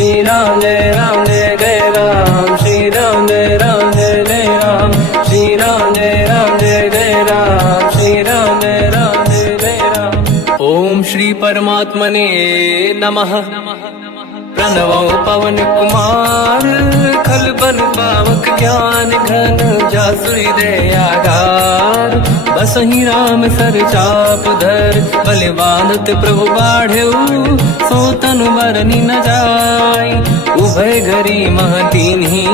श्री राम जय जय राम, श्री राम जय जय राम, श्री राम जय जय राम, श्री राम जय जय राम। ओम श्री परमात्मने नमः। प्रणवो पवन कुमार, खल बल पावक ज्ञान घन, जासुरी दयागार। बसहि राम सर चाप धर, बलवानत प्रभु बाढ़ऊ, सो तनु बरनि न जाय। उभय घरी मह दीन्ही,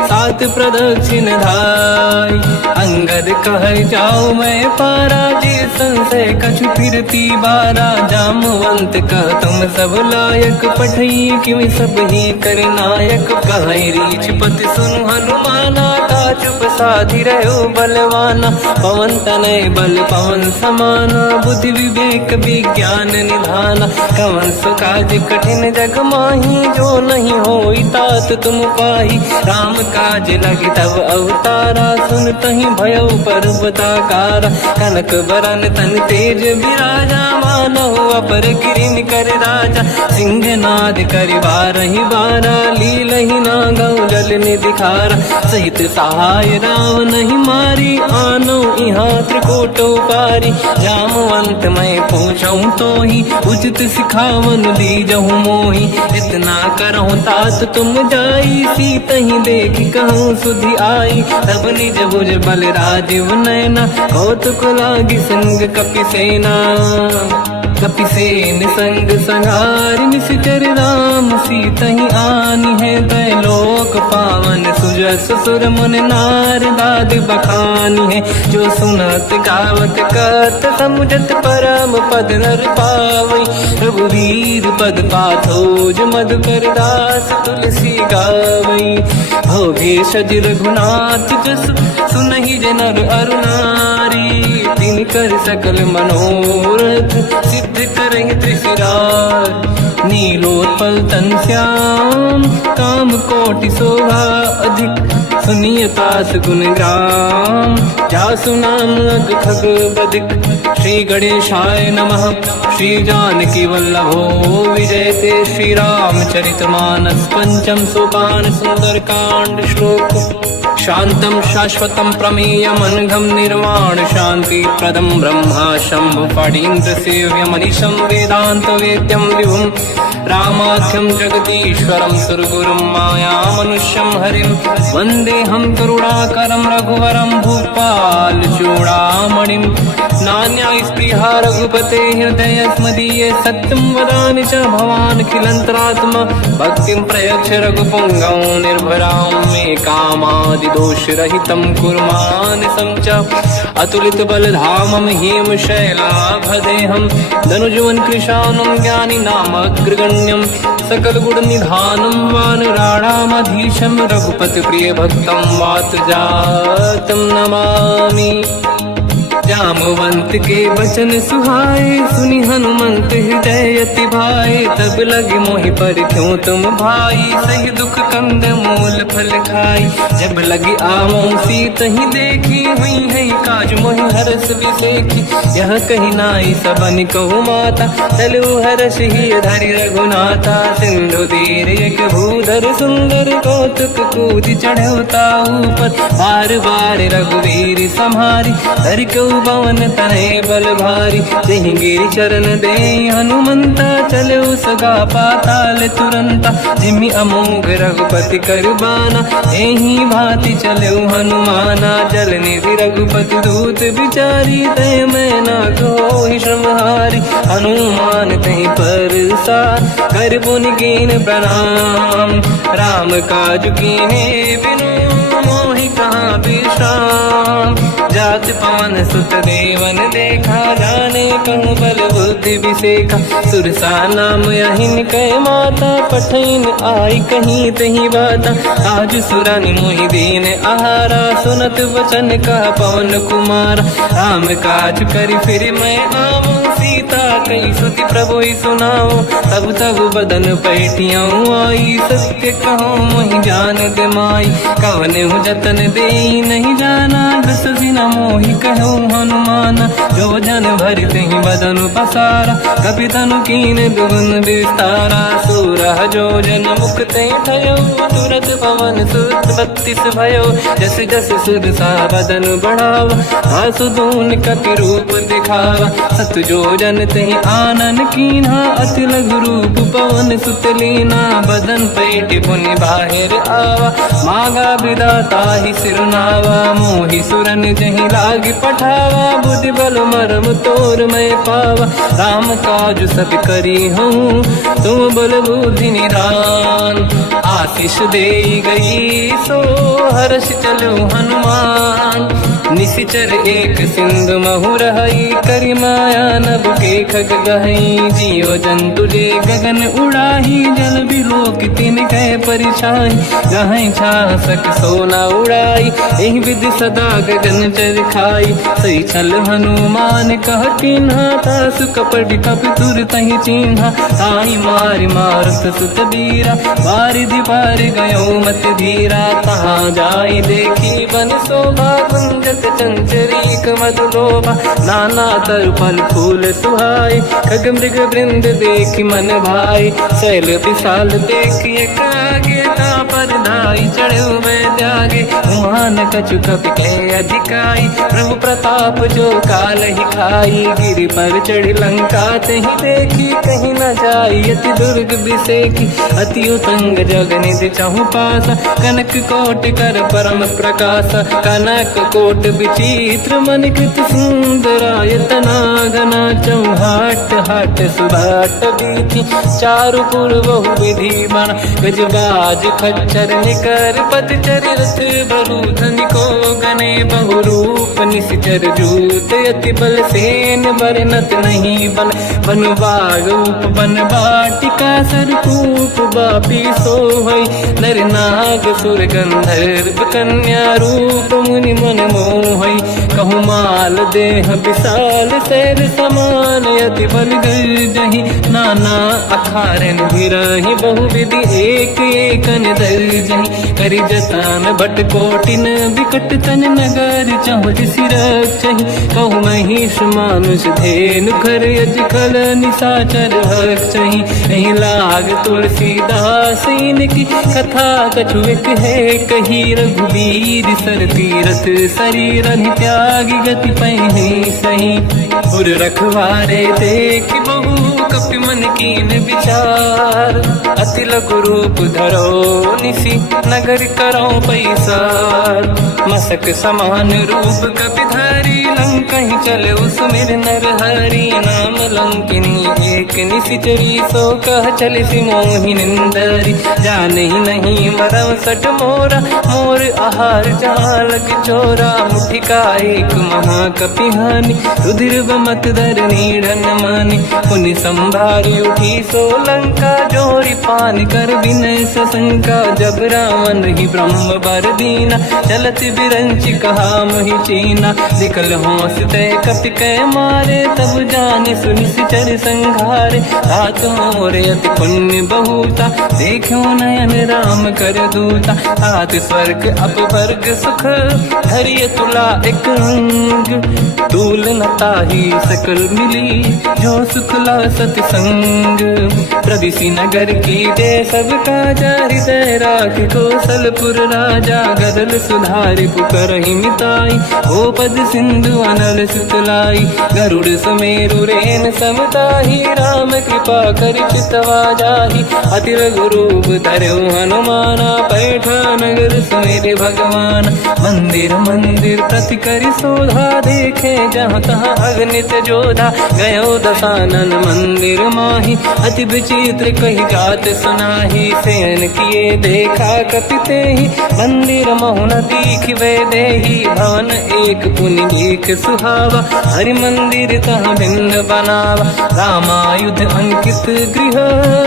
सात प्रदक्षिण धाय। अंगद कह जाऊ मैं पारा, जे संशय कछु फिरती बारा। जामवंत कह तुम सब लायक, पठई किमि सब ही कर नायक। कहि रीछ पति सुनु हनुमाना, चुप साधि रहो बलवाना। पवन तनय बल पवन समाना, बुद्धि विवेक विज्ञान निधाना। कवन सो काज कठिन जग माही, जो नहीं होई तात तुम पाही। राम काज लगी तब अवतारा, सुनतहि भयउ पर्वताकारा। कनक बरन तन तेज बिराजा, मानहु अपर गिरिन कर राजा। सिंहनाद करि बारहि बारा, लीलहि नागौ जल निधिखारा। सहित सहाय राम नहीं मारी, आनो इहाँ त्रिकोटौ पारी। जामवंत मैं पूछऊँ तोहि, उचित सिखावन दीजहु मोहि। इतना करहु तात तुम जाई, सीतहि देखि कहूँ सुधि आई। तब निज भुज बल राजीव नैना, कौतुक लागी संग कपिसेना। कपिसेन संग संहारि, निशिचर राम सीतहि आनी है। दैलोक पावन सुजस सुर मुनि नार, दाद बखानी है। जो सुनत गावत कत, समुझत परम पद नर पावई। रघुवीर पद पाथोज, मधुकर दास तुलसी गावई। भोगे सज रघुनाथ जस, सुनहि जनर अरु नारी। तिन कर सकल मनोरथ, सिद्ध करहि त्रिशिरार। नीलोत्पल तन श्याम, काम कोटि शोभा अधिक। सुनिय पास गुण ग्राम, जासु नाम अग खग बदिक। श्री गणेशाय नमः। श्री जानकी वल्लभो विजयते, श्री रामचरित मानस। पंचम सोपान सुंदर कांड श्लोक। शांतं शाश्वतं प्रमेयम्, अनघं निर्वाण शांति प्रदं। ब्रह्मा शंभु फणीन्द्र सेव्यम्, मनीषं वेदांत वेद्यं विभुम्। रामाख्यं जगदीश्वरं, सुरगुरुं मायामनुष्यं हरिं। वन्देऽहं करुणाकरं रघुवरं, भूपाल चूडामणिं। नान्या स्पृहा रघुपते हृदय स्मदीये, सत्यं वदामि च भवानखिलन्तरात्मा। भक्तिं प्रयच्छ रघुपुङ्गं, निर्भरां मे कामादिदोषरहितं कुर्मानसं च। अतुलित बलधामं हेमशैलाभदेहं, धनुजवन कृशानं ज्ञानी नामग्रगण्यं। सकल गुण निधानं वानराणामधीशं, रघुपति प्रिय भक्तं वात जातं नमामि। जामवंत के वचन सुहाए, सुनि हनुमंत हृदय अति भाए। तब लगे मोहि पर क्यों तुम भाई, सही दुख कंद मूल फल खाई। जब लगी आवों सीतहि देखी, हुई है काज मोहि हरस बिसेखी। यह कही नाई सबन कहु माता, चलु हरष ही धरि रघुनाथा। सिंधु तीर एक भूधर सुंदर, कौतुक कूदि चढ़ौता ऊपर। बार बार रघुवीर सम्हारी, धरि कऊ पवन तनय बल भारी। जहि गिरि चरण दे हनुमंता, चले सगा पाताल तुरंता। जिमि अमोघ रघुपति कर बाना, एहि भांति चले हनुमाना। जल निधि रघुपति दूत बिचारी, तय मैं ना कोहि श्रमहारी। हनुमान तहि परसार, कर पुनि कीन प्रणाम। राम काज कीन्हे बिनु, मोहि कहाँ विश्राम। जात पावन सुत देवन देखा, जाने कहूँ बल बुद्धि विसेखा। सुरसा नाम यहिन कै माता, पठैन आई कहीं तही बाता। आज सुरनि मोहि दीन आहारा, सुनत वचन का पवन कुमार। राम काज करि फिर मैं आवूं, सीता कई सुति प्रभु सुनाओ। तब तब बदन पैठियाँ आई, सत्य कहो मोहि जान माई। कवन जतन दे नहीं जाना, दस दिन मोहि कहु हनुमान, जो जन भरते ही बदन पसारा, कपि तनु कीन दुगुन विस्तारा। सूरह जो जन मुख ते भयो, तुरत पवन सुत 32 भयो। जस जस सुध सा बदन बढ़ावा, आसु दून कपि रूप दिखावा। सत जो जन ते आनन कीन्हा, अति लघु रूप पवन सुत लीना। बदन पेट पुनि बाहिर आवा, मांगा विधाता ही सिरनावा। मोहि सुरन जहि लाग पठावा, बुद्धि बल मरम तोर मैं पावा। राम काज सब करी हूँ, तुम बल बुद्धि निधान। आशीष दे गई सो हर्ष चलो हनुमान। निशिचर एक सिंधु महु रहई, करि माया नभ के खग गहई। जीव जंतु ले गगन उड़ाही, जल बिलोक तिन कह परिछाई। गहई छासक सोना उड़ाई, एहि विधि सदा गगन चर खाई। सही छल हनुमान कह किन्हा, तासु कपट कपि तुर तहि चिन्हा। ताई मारि मारुत सुत बीरा, बारिधि पार गयो मत धीरा। तहाँ जाई देखी बन शोभा, कुंजत चंचरीक मधुलोभा। नाना तर फल फूल सुहाई, खग मृग वृंद देखि मन भाई। शैल विशाल देखिए कागे, पर धाई चढ़ो मैं त्यागे। उमान कछु कपि के अधिकाई, प्रभु प्रताप जो काल ही खाई। गिरि पर चढ़ लंका तहि देखी, कहीं न जाई अति दुर्ग बिसेकी। अति उतंग जग निधि चहु पासा, कनक कोट कर परम प्रकाश। कनक कोट विचित्र मन कृत सुंदरायतना घना। चौहाट हाट सुभाट बीथी, चारु पुर बहु विधि बना। गजबाज खच्चर निकर पतचर, रथ बरु धनिको गने बहु रूप। निशिचर जूत अति बल सेन, बरनत नहीं बन। बन बाग रूप बन बाटिका, सरकूप बापी सोहई। नर नाग सुर गंधर्व कन्या, रूप मुनि मन मोहई। कहु माल देह विशाल, शैल समान अति बल गर्जहि। नाना अखारन भिरहि, बहु विधि एक एकन दर्जहि। करि जतन भट कोटिन, विकट तन नगर चहु जिसि रक्षहि। कहु महिष मानुष धेनु, खर यज खल निशाचर भक्षहि। एहि लाग तुलसीदास इनकी, कथा कछु एक है कही। रघुबीर सर तीरथ शरीर, त्यागी गति पहि सही। उर रखवारे देख बहु, कपि मन कीन विचार। अति लघु रूप धरो निसी, नगर करो पैसार। मसक समान रूप कपि धारी, लंका ही चले उसमें नर हरि। नाम लंकिनी एक निशिचरी, सो कह चले सि मोहि निंदरी। जान ही नहीं मरम सट मोरा, मोर आहार जालक चोरा। मुठिका एक महाकपि हानि, रुधिर बमत धर नीढ़न मानि। पुनि संभारी उठी सो लंका, जोरी पान कर विनय सशंका। जब रावण ही ब्रह्म बर दीना, चलत बिरंच कहा मोहि चीना। निकल होश तय कपि कै मारे, तब जाने सुनिश्चर संघारे। तात मोर अति पुण्य बहुता, देखो नयन राम कर दूता। तात स्वर्ग अपवर्ग सुख, धरिय तुला एक अंग। तूल न ताहि सकल मिली, जो सुखला सतसंग। प्रदिशि नगर की जय सब काजा, हृदय राख कौशलपुर राजा। गदल सुधारि पुकारहि मिताई, ओ पद सिंधु अनल सुतलाई। गरुड़ सुमेरु रेन समताहि, राम कृपा कर चितवा जाहि। अति लघु रूप धरौ हनुमाना, पैठा नगर सुमेरे भगवान। मंदिर मंदिर प्रति करि शोधा, देखे जहाँ तहाँ अगणित जोधा। गयो दशानन मंदिर माहि, अति विचित्र कही जात सुनाहि। शयन किए देखा कपि तेहि, मंदिर महु न दीखिबे देहि। भवन एक पुनि देख सुहावा, हरि मंदिर तहाँ भिन्न बनावा। रामायुध अंकित गृह,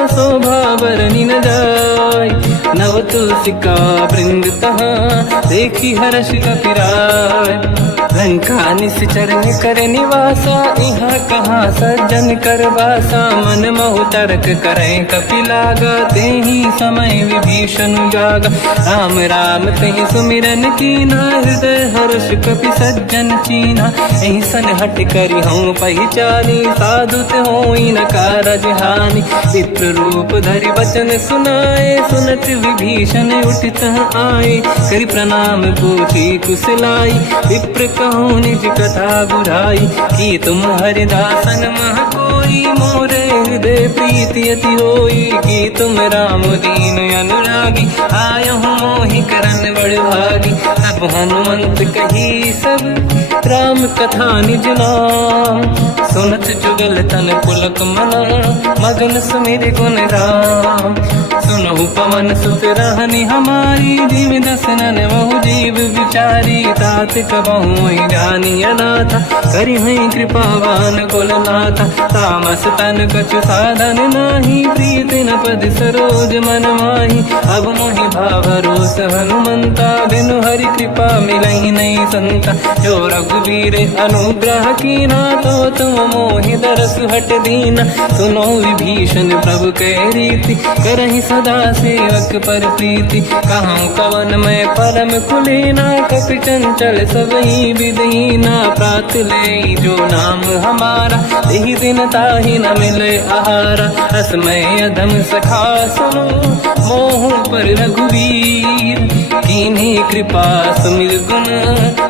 शोभा बरनि न जाय। नव तुलसिका वृंद तहाँ, देखी हर्ष कपि राय। लंका निश्चर कर निवासा, यहाँ कहाँ सज्जन कर वासा। मन महु तर्क करें कपिलागा, ते ही समय विभीषण जागा। राम राम तेहि सुमिरन कीना, हृदय हर्ष कपि सज्जन चीना। ऐसन हट करि हूँ पहचानी, साधु ते होई न कारज हानि। विप्र रूप धरि वचन सुनाए, सुनत विभीषण उठित आए। करि प्रणाम पूछी कुशलाई, विप्र कहूँ निज कथा बुझाई। कि तुम हरिदासन मह कोई, मोरे हृदय प्रीति अति होई। कि तुम राम दीन अनुरागी, आयहु मोहि करन बड़ भागी। तब हनुमंत कही सब राम कथा निज नाम, सुनत जुगल तन पुलक मना, मगन सुमिर गुण राम। सुनहु पवन सुत रहनि हमारी, जीव दसनन महु जीव विचारी। तात कबहु जानी अनाथा, करिहै कृपावान कुलनाथा। तामस तन कछु साधन नाही, प्रीति न पद सरोज मन माही। अब मोहि भावरोस हनुमंता, बिनु हरि कृपा मिलहि नहीं संता। जो रघुवीर अनुग्रह कीना, तो तुम मोहि दरस हट दीना। सुनो विभीषण प्रभु के रीति, करहि सदा सेवक पर प्रीति। कहूँ कवन मैं परम कुलीना, कपि चंचल सबहि विदहीना। प्रात ले जो नाम हमारा, यही दिन ताहि न मिले आहारा। असमय अधम सखा सुनो, मोह पर रघुवीर। कीन्ही कृपा सुमिर गुण,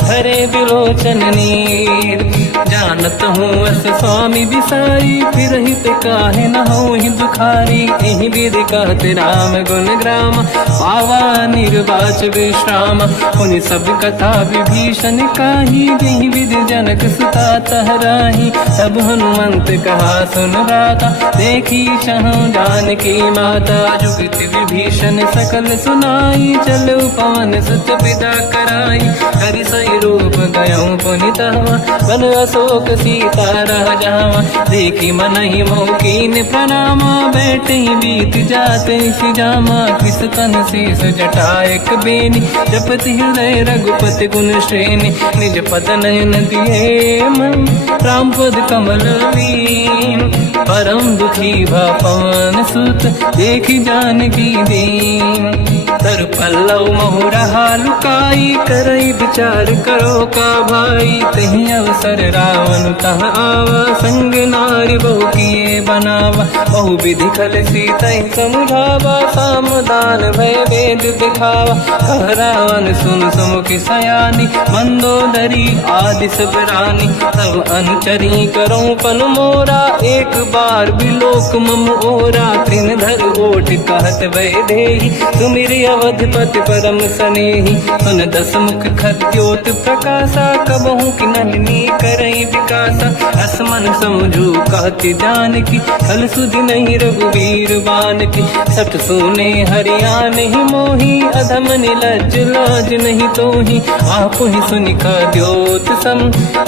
हरे बिलोचन नीर। जानत हूँ अस स्वामी बिसारी, फिर हित काहे न होहि दुखारी। एहि विधि कहते राम गुण ग्राम, पावा निर्वाच विश्राम। पुनि सब कथा विभीषण काही, जेहि विधि जनक सुता तहराही। तब हनुमंत कहा सुन राता, देखी चहु जानकी माता। जुगति विभीषण सकल सुनाई, चलऊ पवन सुत पिता कराई। हरि सही रूप गयऊँ पुनितवा, बन अशोक सीता रह जावा। देखी मनहि मोह कीन प्रणामा, बैठे ही बीत जाते सिजामा। किस तन शेष जटायक बेनी, जपति हृदय रघुपति गुण श्रेणी। निज पद नयन दिए मन, राम पद कमल लीन। परम दुखी भा पवन सुत, देखी जानकी दीन। तर पल्लव महु रहा लुकाई, करई विचार करो का भाई। तहि अवसर रावण तह आवा, संग नारी बहु किए बनावा। बहु विधि खल सीतहि समुझावा, सामदान भय वेद दिखावा। कह रावण सुन सुमुखि सयानी, मंदोदरी आदि सब रानी। तब अनुचरी करो पन मोरा, एक बार बिलोक मम ओरा। तृण धर ओठ कहत भय देहि, सुमिरि अवधपति परम सनेहि। सुन दस मुख खद्योत प्रकाशा, कबहु कि नलिनी करई विकासा। असमन समझू कहति जानकी, खल सुधि नहीं रघुवीर बानकी। सठ सुने हरिया नहीं मोही, अधम निलज्ज लाज नहीं तोही। आपु ही सुनि खद्योत सम,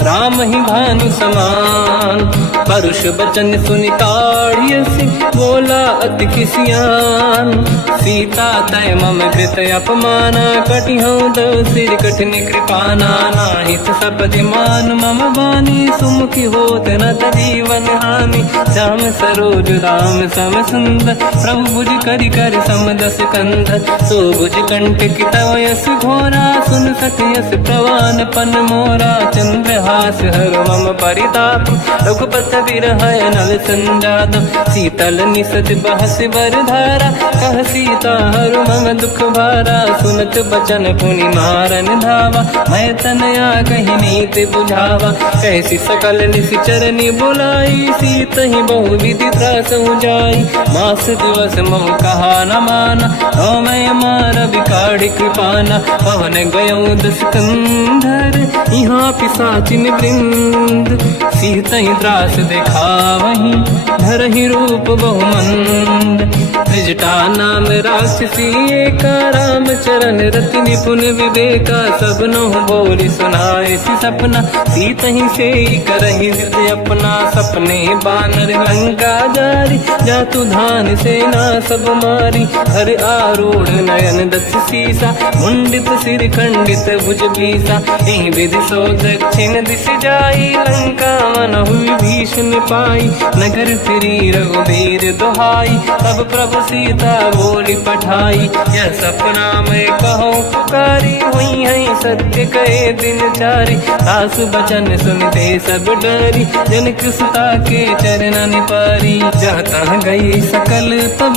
राम ही भानु समान। परुष बचन सुनि ताड़ियसि, बोला अति किसियान। सीता तय मम कृत अपमाना, कटिहऊँ दो सिर कठिन कृपाना। नाहित सपदि मान मम बानी, सुमुखी होत न जीवन हानि। श्याम सरोज राम सम सुंदर, प्रभु भुज करि कर सम दस कंधर। सो भुज कंटक तव यस घोरा, सुन सत यस प्रवान पन मोरा। चंद्रहास हर मम परिताप, रघुपत विरह नल संजात। शीतल निसत बहस बर धारा, कह सीता हर मम दुख भारा। सुनत बचन पुनि मारन धावा, मैं तनया कही नीति बुझावा। कैसी सकल निश्चरनि बुलाई, सीत ही बहु विधि त्रास जाई। मास दिवस मोह कहा न माना, तो मैं मार बिकाढ़ कृपाना। पवन गयऊँ दस कंधर, यहाँ पिशाचिन वृंद। सीत ही त्रास दिखावहीं, धरहि रूप बहुमंद। त्रिजटा नाम राक्षसी एका, राम चरण रति निपुण विवेका। सब नहुँ बोली सुनाए सी सपना, सीत ही से करहि हृदय अपना। सपने बानर लंका जारी, जातु धान सेना सब मारी। हर आरूढ़ नयन दस सीसा, मुंडित सिर खंडित भुज बीसा। एहि विधि सो दक्षिण दिश जाई, लंका मनहु विभीषण पाई। नगर फिरी रघुबीर दुहाई, तब प्रभु सीता बोली पठाई। यह सपना मैं कहूँ पुकारी, हुई है सत्य कहे दिन चारी। सास बचन सुनते सब डरी, जनक सुता के चरणन पारी। जहाँ तहाँ गई सकल तब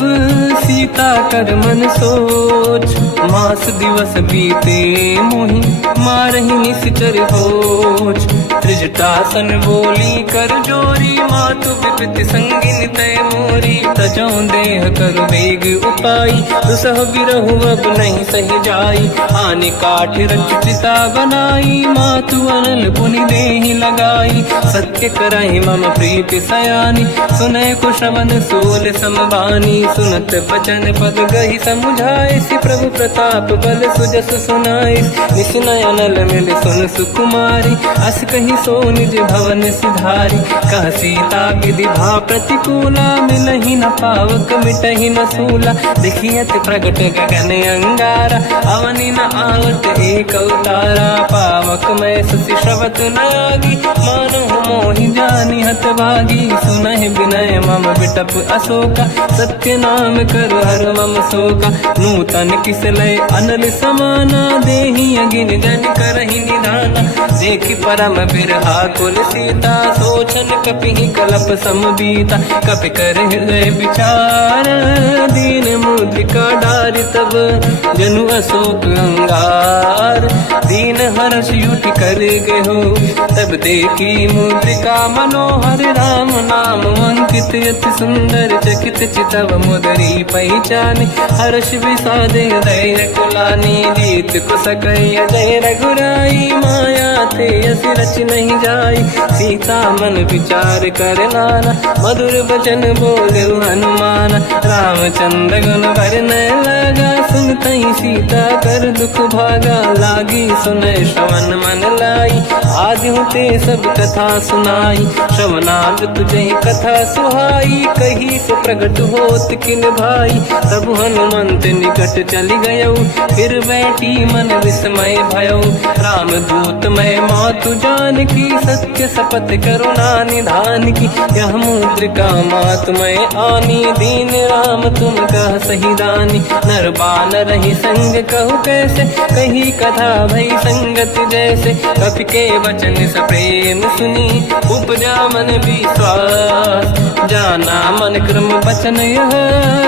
सीता कर मन सोच। मास दिवस बीते मोहि मारहि निश्चर होच। त्रिजटासन बोली कर जोरी, मातु विपति संगिन तय मोरी। तजौ देह कर वेग उपाई, दुसह बिरहु अब नहीं सही जाई। आने काठ रचिता बनाई, मातु अनल पुनि देहि लगाई। सत्य करहि मम प्रीति सयानी, सुनय कुशवन सोल समबानी। सुनत बचन पद गहि समुझाए, सि प्रभु प्रताप बल सुजस सुनाई। निसुनय अनल मिल सुन सुकुमारी, अस कहि सो निज भवन सिधारी। कह सीता विधि भा प्रतिकूला, मिलहि न पावक मिटहि न सूला। देखियत प्रगट गगन अंगारा, अवनि न आवत एक अवतारा। पावक मैं ससि श्रवत न आगी, मानहु मोहि जानि हत भागी। सुनहि विनय मम बिटप अशोका, सत्य नाम कर हर मम शोका। नूतन किस लय अनल समाना, देहि अगिन जन करहि निधाना। देखि परम बिरहा कुल सीता, सोचन कपिहि कलप समबीता। कपि कर हृदय विचार, दीन मुद्रिका डारि तब जनु अशोक अंगार। दीन हर्ष युति कर गेहु, तब देखी मुद्रिका मनोहर। राम नाम अंकित अति सुंदर, चकित चितव मुदरी पहचान। हर्ष विषादे हृदय कुलानी, जीत कुसकय जय रघुराई। माया थे अस रच नहीं जाई, सीता मन विचार कर नाना। मधुर बचन बोले हनुमान, रामचंद्र गुण वर्णय लगा। सुनतहि सीता कर दुख भागा, लागी सुनय श्रवण मन लाई। आदि होते सब कथा सुनाई, श्रवणार्थ तुझे कथा सुहाई। कही से प्रगट होत किन भाई, तब हनुमंत निकट चली गयो। फिर बैठी मन विस्मय भयो, राम दूत मैं मातु जान की। सत्य शपथ करुणा निधान की, यह मुद्रिका मातु मैं आनी। दीन राम तुम कह सही दानी, नर बानर ही संग कहु कैसे। कही कथा भई संगत जैसे, कपि के वचन सप्रेम सुनी। उपजा मन विश्वास, जाना मन क्रम वचन यह।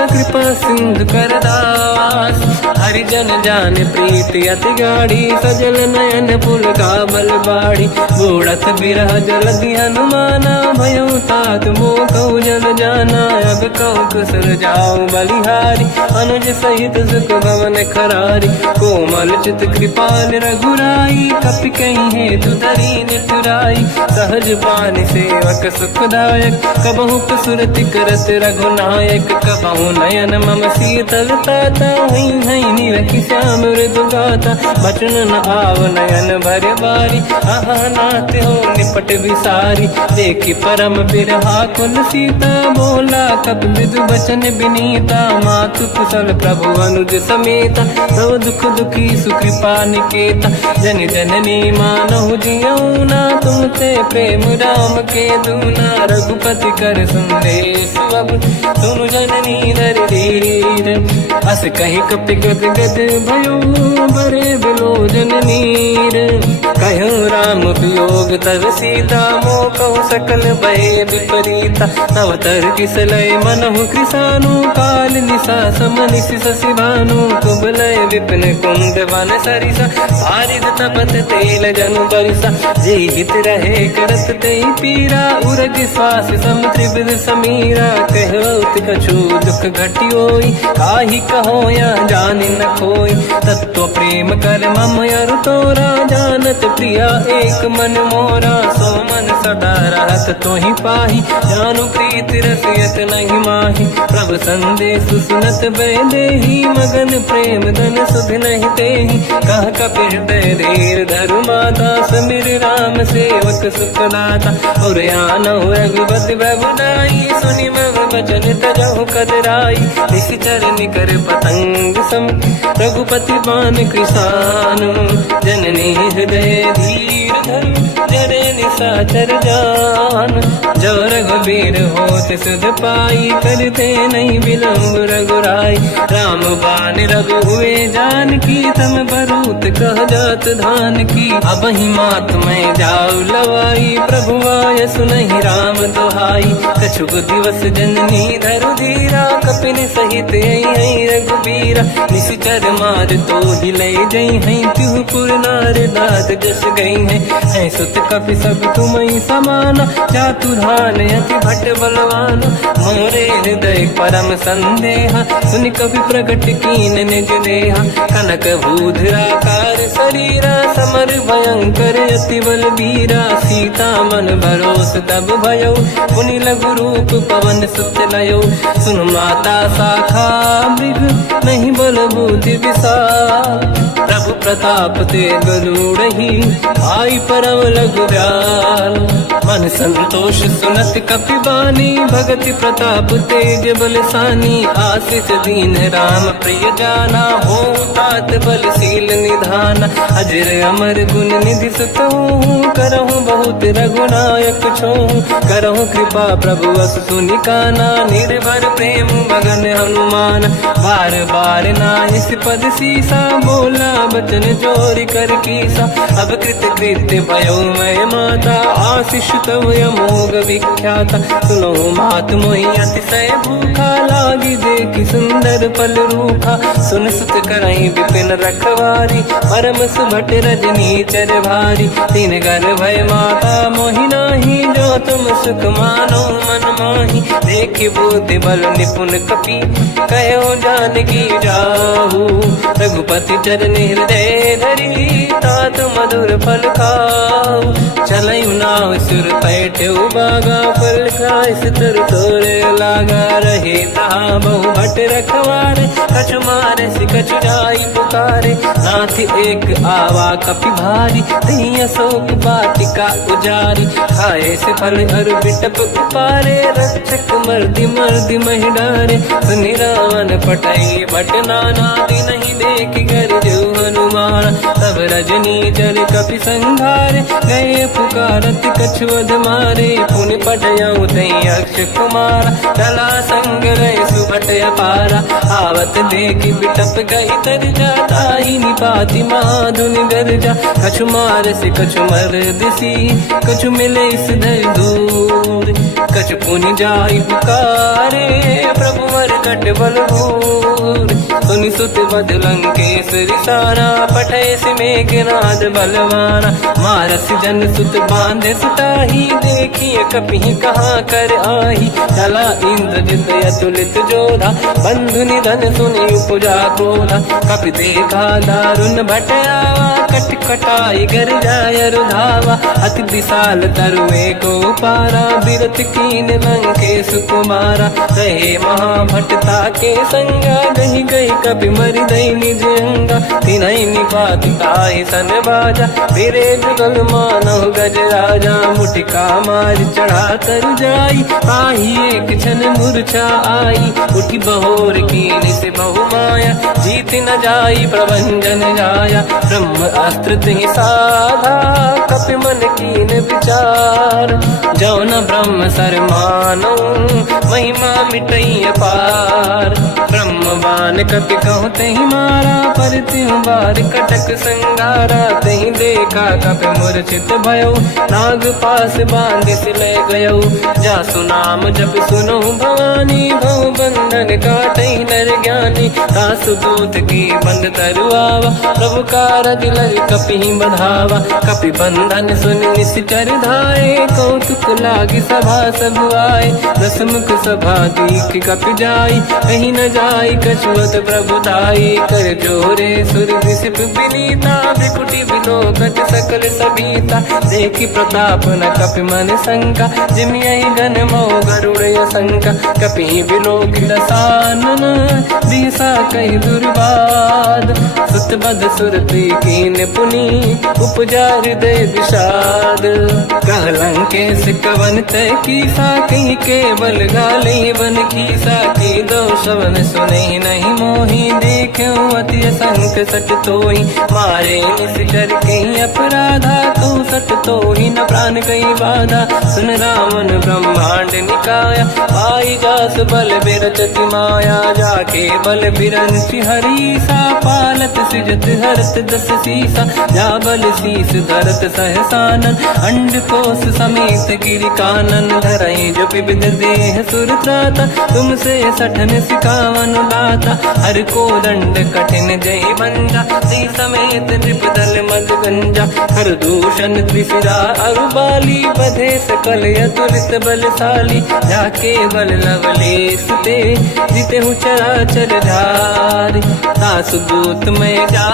कृपा सिंधु कर दास, हरिजन जान प्रीति अति गाढ़ी। सजल नयन पुल का बल बाढ़ी, बूढ़त बिरह जलधि हनुमाना। भयो तात मोह कहु जल जाना, अब कहु कुशल जाऊ बलिहारी। अनुज सहित सुख भवन खरारी, कोमल चित कृपाल रघुराई। कपि कहीं हेतु धरी निठुराई, सहज पानि सेवक सुखदायक। कबहु कसुरति करत रघुनायक, कबहु नयन मम शीतल ताता। हुई है निरखि श्याम मृदु गाता, बचन न आव नयन भर बारी। आहा नाथ हो निपट विसारी, देखि परम बिरहा कुल सीता। बोला कपि विदु बचन विनीता, मातु कुशल प्रभु अनुज समेता। सब दुख दुखी सुकृपा निकेता, जन जननी मानहु जियौना। तुमसे प्रेम राम के दूना, रघुपति कर संदेश अब सुनु जननी नर धीर। अस कहि कपि गद गद भयो, बरे बिलोचन नीर। कहूँ राम वियोग तब सीता, मोह कहु सकल भय विपरीता। तव तर किस लय मनहु कृसानु, काल निशा समनिश शशि भानु। कुबलय विपिन कुंद वन सरिसा, पारिद तपत तेल जनु बरिसा। जे हित रहे करत ते पीरा, उरग श्वास सम त्रिविध समीरा। कहत कछु दुख घटियोई, काहि कहो या जानि न खोई। तत्व प्रेम कर मम अरु तोरा, जानत प्रिया एक मन मोरा, सो मन सदा रहत तो ही पाही, जानु प्रीत रसियत नहीं माही। प्रभु संदेश सुनत बैदेही, मगन प्रेम धन सुध नहीं तेही। कह कपि हृदय धीर धरु माता, समिर राम सेवक सुखदाता। और आनहु रघुपति बहुदाई, सुनि मम वचन तजहु कदराई। निश्चर निकर पतंग सम, रघुपति बान कृसानु। जननी हृदय धीर धरु, जरे निशाचर जान। जो रघुबीर होत सुध पाई, करते नहीं विलम्ब रघुराई। राम बान रघु हुए जानकी, तम बरूत कह जात धान की। अब ही मात मैं जाऊ लवाई, प्रभु आय सुनहि राम दुहाई। कछुक दिवस जननी धरु धीरा, कपिन सहित आई रघुबीरा। निश्चर मार तो ही ले जई हैं, त्युह पुर नार दाद जस गई हैं। सुत कपि सब तुमहि समाना, जातु धान अति भट बलवान। मोरे हृदय परम संदेहा, सुनि कपि प्रगट कीन निज देहा। कनक भूधराकार शरीरा, समर भयंकर अति बलबीरा। सीता मन भरोस तब भयो, पुनि लघु रूप पवन सुत लयो। सुन माता शाखा मृग, नहीं बल बुद्धि विशाल। प्रभु प्रताप ते गरुड़हि, आई परम लघु दयाल। मन संतोष सुनत कपि बानी, भगति प्रताप तेज बलसानी। आशीष दीन राम प्रिय जाना, हो तात बलशील निधान। अजर अमर गुण निधि सुतहु, करहु बहुत रघुनायक छोहु। करहु कृपा प्रभु अस सुनि काना, निर्भर प्रेम मगन हनुमान। बार बार नाहिस पद सीसा, बोला बचन जोरि कर कीसा। अब कृत कृत्य भयो मैं माता, आशीष तव अमोघ विख्याता। सुनो मात मोहि अतिशय भूखा, लागी देखि सुंदर फल रूखा। सुन सुत करहि विपिन रखवारी, परम सुभट रजनी चर भारी। तीन घर भय माता मोहि नाही, जो तुम सुख मानो मन माही। देखि बुद्धि बल निपुण कपि, कहो जानकी जाहू। रघुपति चरण हृदय धरी, तात मधुर फल खाऊ। चलऊ नाव सुर पैठ उबागा, फल खाय सितर तोरे लागा। रहे तहाँ बहु भट रखवारे, कछु मारे सि कछु जाई पुकारे। नाथ एक आवा कपि भारी, दही अशोक वाटिका उजारी। खाए से फल अर बिटप उपारे, रक्षक मर्दि मर्दि महि डारे। सुनि रावण पटई भट नाना, नहीं देख कर जो हनुमान। तब रजनी जल कपि संघारे, गए पुकारत कछुअध मारे। पुनि पटयऊ तई अक्ष कुमारा, चला संग रहे सुभट अपारा। आवत देखि बिटप गई तरजा, ताहि निपाति माधुनि गरजा। कछु मार से कछु मर दिसी, कछु मिले इस धर दूर। कछु पुनि जाई पुकारे, प्रभु मरकट बलभूर। सुनि सुत बद लंकेश्वरी सारा, पठय से मेघनाद बलवाना। मारस जन सुत बांधे सुताही, देखिए कपि कहाँ कर आही। चला इंद्रजित अतुलित जोधा, बंधु निधन सुनि उपजा क्रोधा। कपि देखा दारुण भट आवा, कट कटाई गर जाय रुधावा। अति विशाल तरुए को पारा, बिरत कीन लंकेश कुमारा। रहे महाभटता के संगा, गही गई कपि मरि दई निज अंगा। तिन्हि निपाति ताहि सन बाजा, फिरे जुगल मानव गज राजा। मुटिका मार चढ़ा तर जाई, पाही एक क्षण मूर्छा आई। उठी बहोर कीन से बहु माया, जीत न जाई प्रभंजन जाया। ब्रह्म अस्त्र तिहि साधा, कपि मन कीन विचार। जो न ब्रह्म सर मानो, महिमा मिटई अपार। ब्रह्मवान कपि कहु तहि मारा, पर त्यों बार कटक संगारा। तहि देखा कपि मूर्छित भयो, नाग पास बांध सिले गयो। जासु नाम जप सुनो भवानी, भव बंधन काटहि नर ज्ञानी। दास दूत की बंद तरुआवा, प्रभु कारज लग कपि बधावा। कपि बंधन सुन निश्चर धाये, कौतुक लागी सभा सब आए। दसमुख सभा दीख कपि जाई, कहीं न जाई कछुअत प्रभु दाई। कर जोरे सुर विसिप विनीता, बिकुटी बिलोकत सकल सबीता। देखी प्रताप न कपि मन शंका, जिमियहि गण मोह गरुड़ असंका। कपि बिलोकित सानन, दिशा कहि दुर्बाद। सुत बद सुरति कीन पुनी, उपजा हृदय विषाद। कहलंकेश कवन तय कीसा, कहीं केवल गाले बन कीसा। की दो शवन सुने नहीं मोही, देख्यो अति असंक सट तोहि। मारे निश्चर कहीं अपराधा, तो सट तोहि न प्राण कहीं बाधा। सुन रावण ब्रह्मांड निकाया, पाई जास बल बिरचति माया। जाके बल बिरंचि हरीसा, पालत सृजत हरत दस सीसा। जा बल शीस धरत सहसानन, अंड कोश समेत गिरि कानन। धरई जो विविध देह सुर त्राता, तुमसे सठन सिखावन दाता। हर को दंड कठिन जय बंजा, सी समेत नृपदल मद गंजा। हर दूषण त्रिशिरा अरुबाली, बधे सकल अतुलित बलशाली। जाके बल लवलेश ते, जिते हूँ चराचर धारी। दास दूत में जा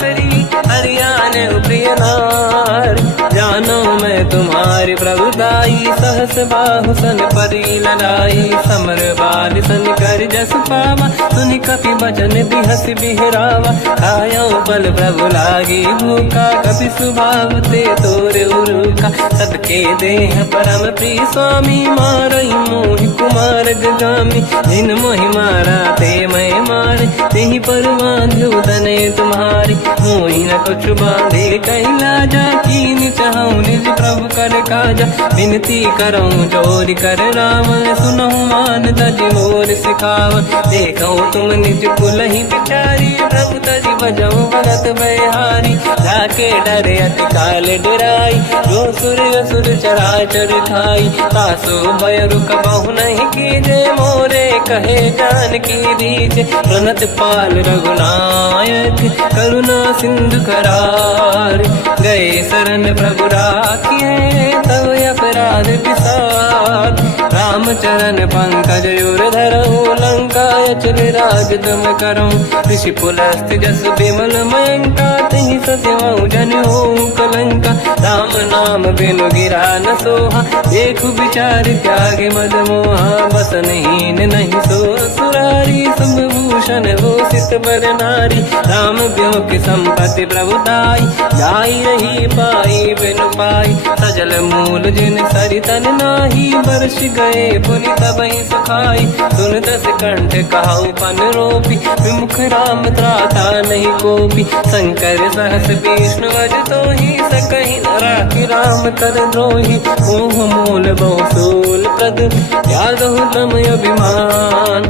करी, हरियाण प्रिय नार। जानो मैं तुम्हारी प्रभुदाई, सहस बाहु सन परी लड़ाई। समर बाल सन कर जस पावा, सुनि कपि बचन बिहस बिहरावा। खायो बल प्रभु लागी भूखा, कपि स्वभाव ते तोरे उरुखा। सबके देह परम प्रिय स्वामी, मारई मोहि कुमार गगामी। जिन मोहि मारा ते मैं मारे, तेहि पर बांधु दने तुम्हारी। मोहि न कुछ बांधे कैलाजा, कीन चाहूं निज प्रभु कर काजा। विनती करऊं जोरि कर रावण, सुनहु मान तज मोर सिखावन। देखो तुम निज कुल ही बिचारी, प्रभु तज बजऊ भगत बहारी। जाके डरे अति काल डराई, जो सुर असुर चराचर खाई। तासो भय रुक बहु नहीं कीजे, मोरे कहे जान की दीजे। प्रणत पाल रघुनायक, करुणा सिंधु करार। गए शरण प्रभु राखिए, तब अपराध विसार। रामचरण पंकज उर धरऊं, लंका अचल राज तुम करऊं। ऋषि पुलस्त जस विमल मयंका, तिहि ससिवऊ जन होऊं कलंका। राम नाम बिनु गिरा न सोहा, देखु विचार त्यागे मद मोहा। बसनहीन नहीं सो सुरारी, शुभ भूषण हो सित बर नारी। राम ब्यों की संपत्ति प्रभुताई, जाई रही पाई बिनु पाई। सजल मूल जिन सरितन नाही, बरस गए पुनि तबहि सुखाई। सुन दस कंठ कहाऊ पन रोपी, विमुख राम त्राता नहीं कोपी। शंकर सहस विष्णु अज तोहि, सकहि न राखि राम कर द्रोही। मोह मूल बहु सूल प्रद, त्यागहु तम अभिमान।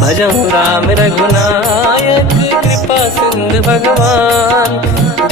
भजहु राम रघुनायक, कृपा सिंधु भगवान।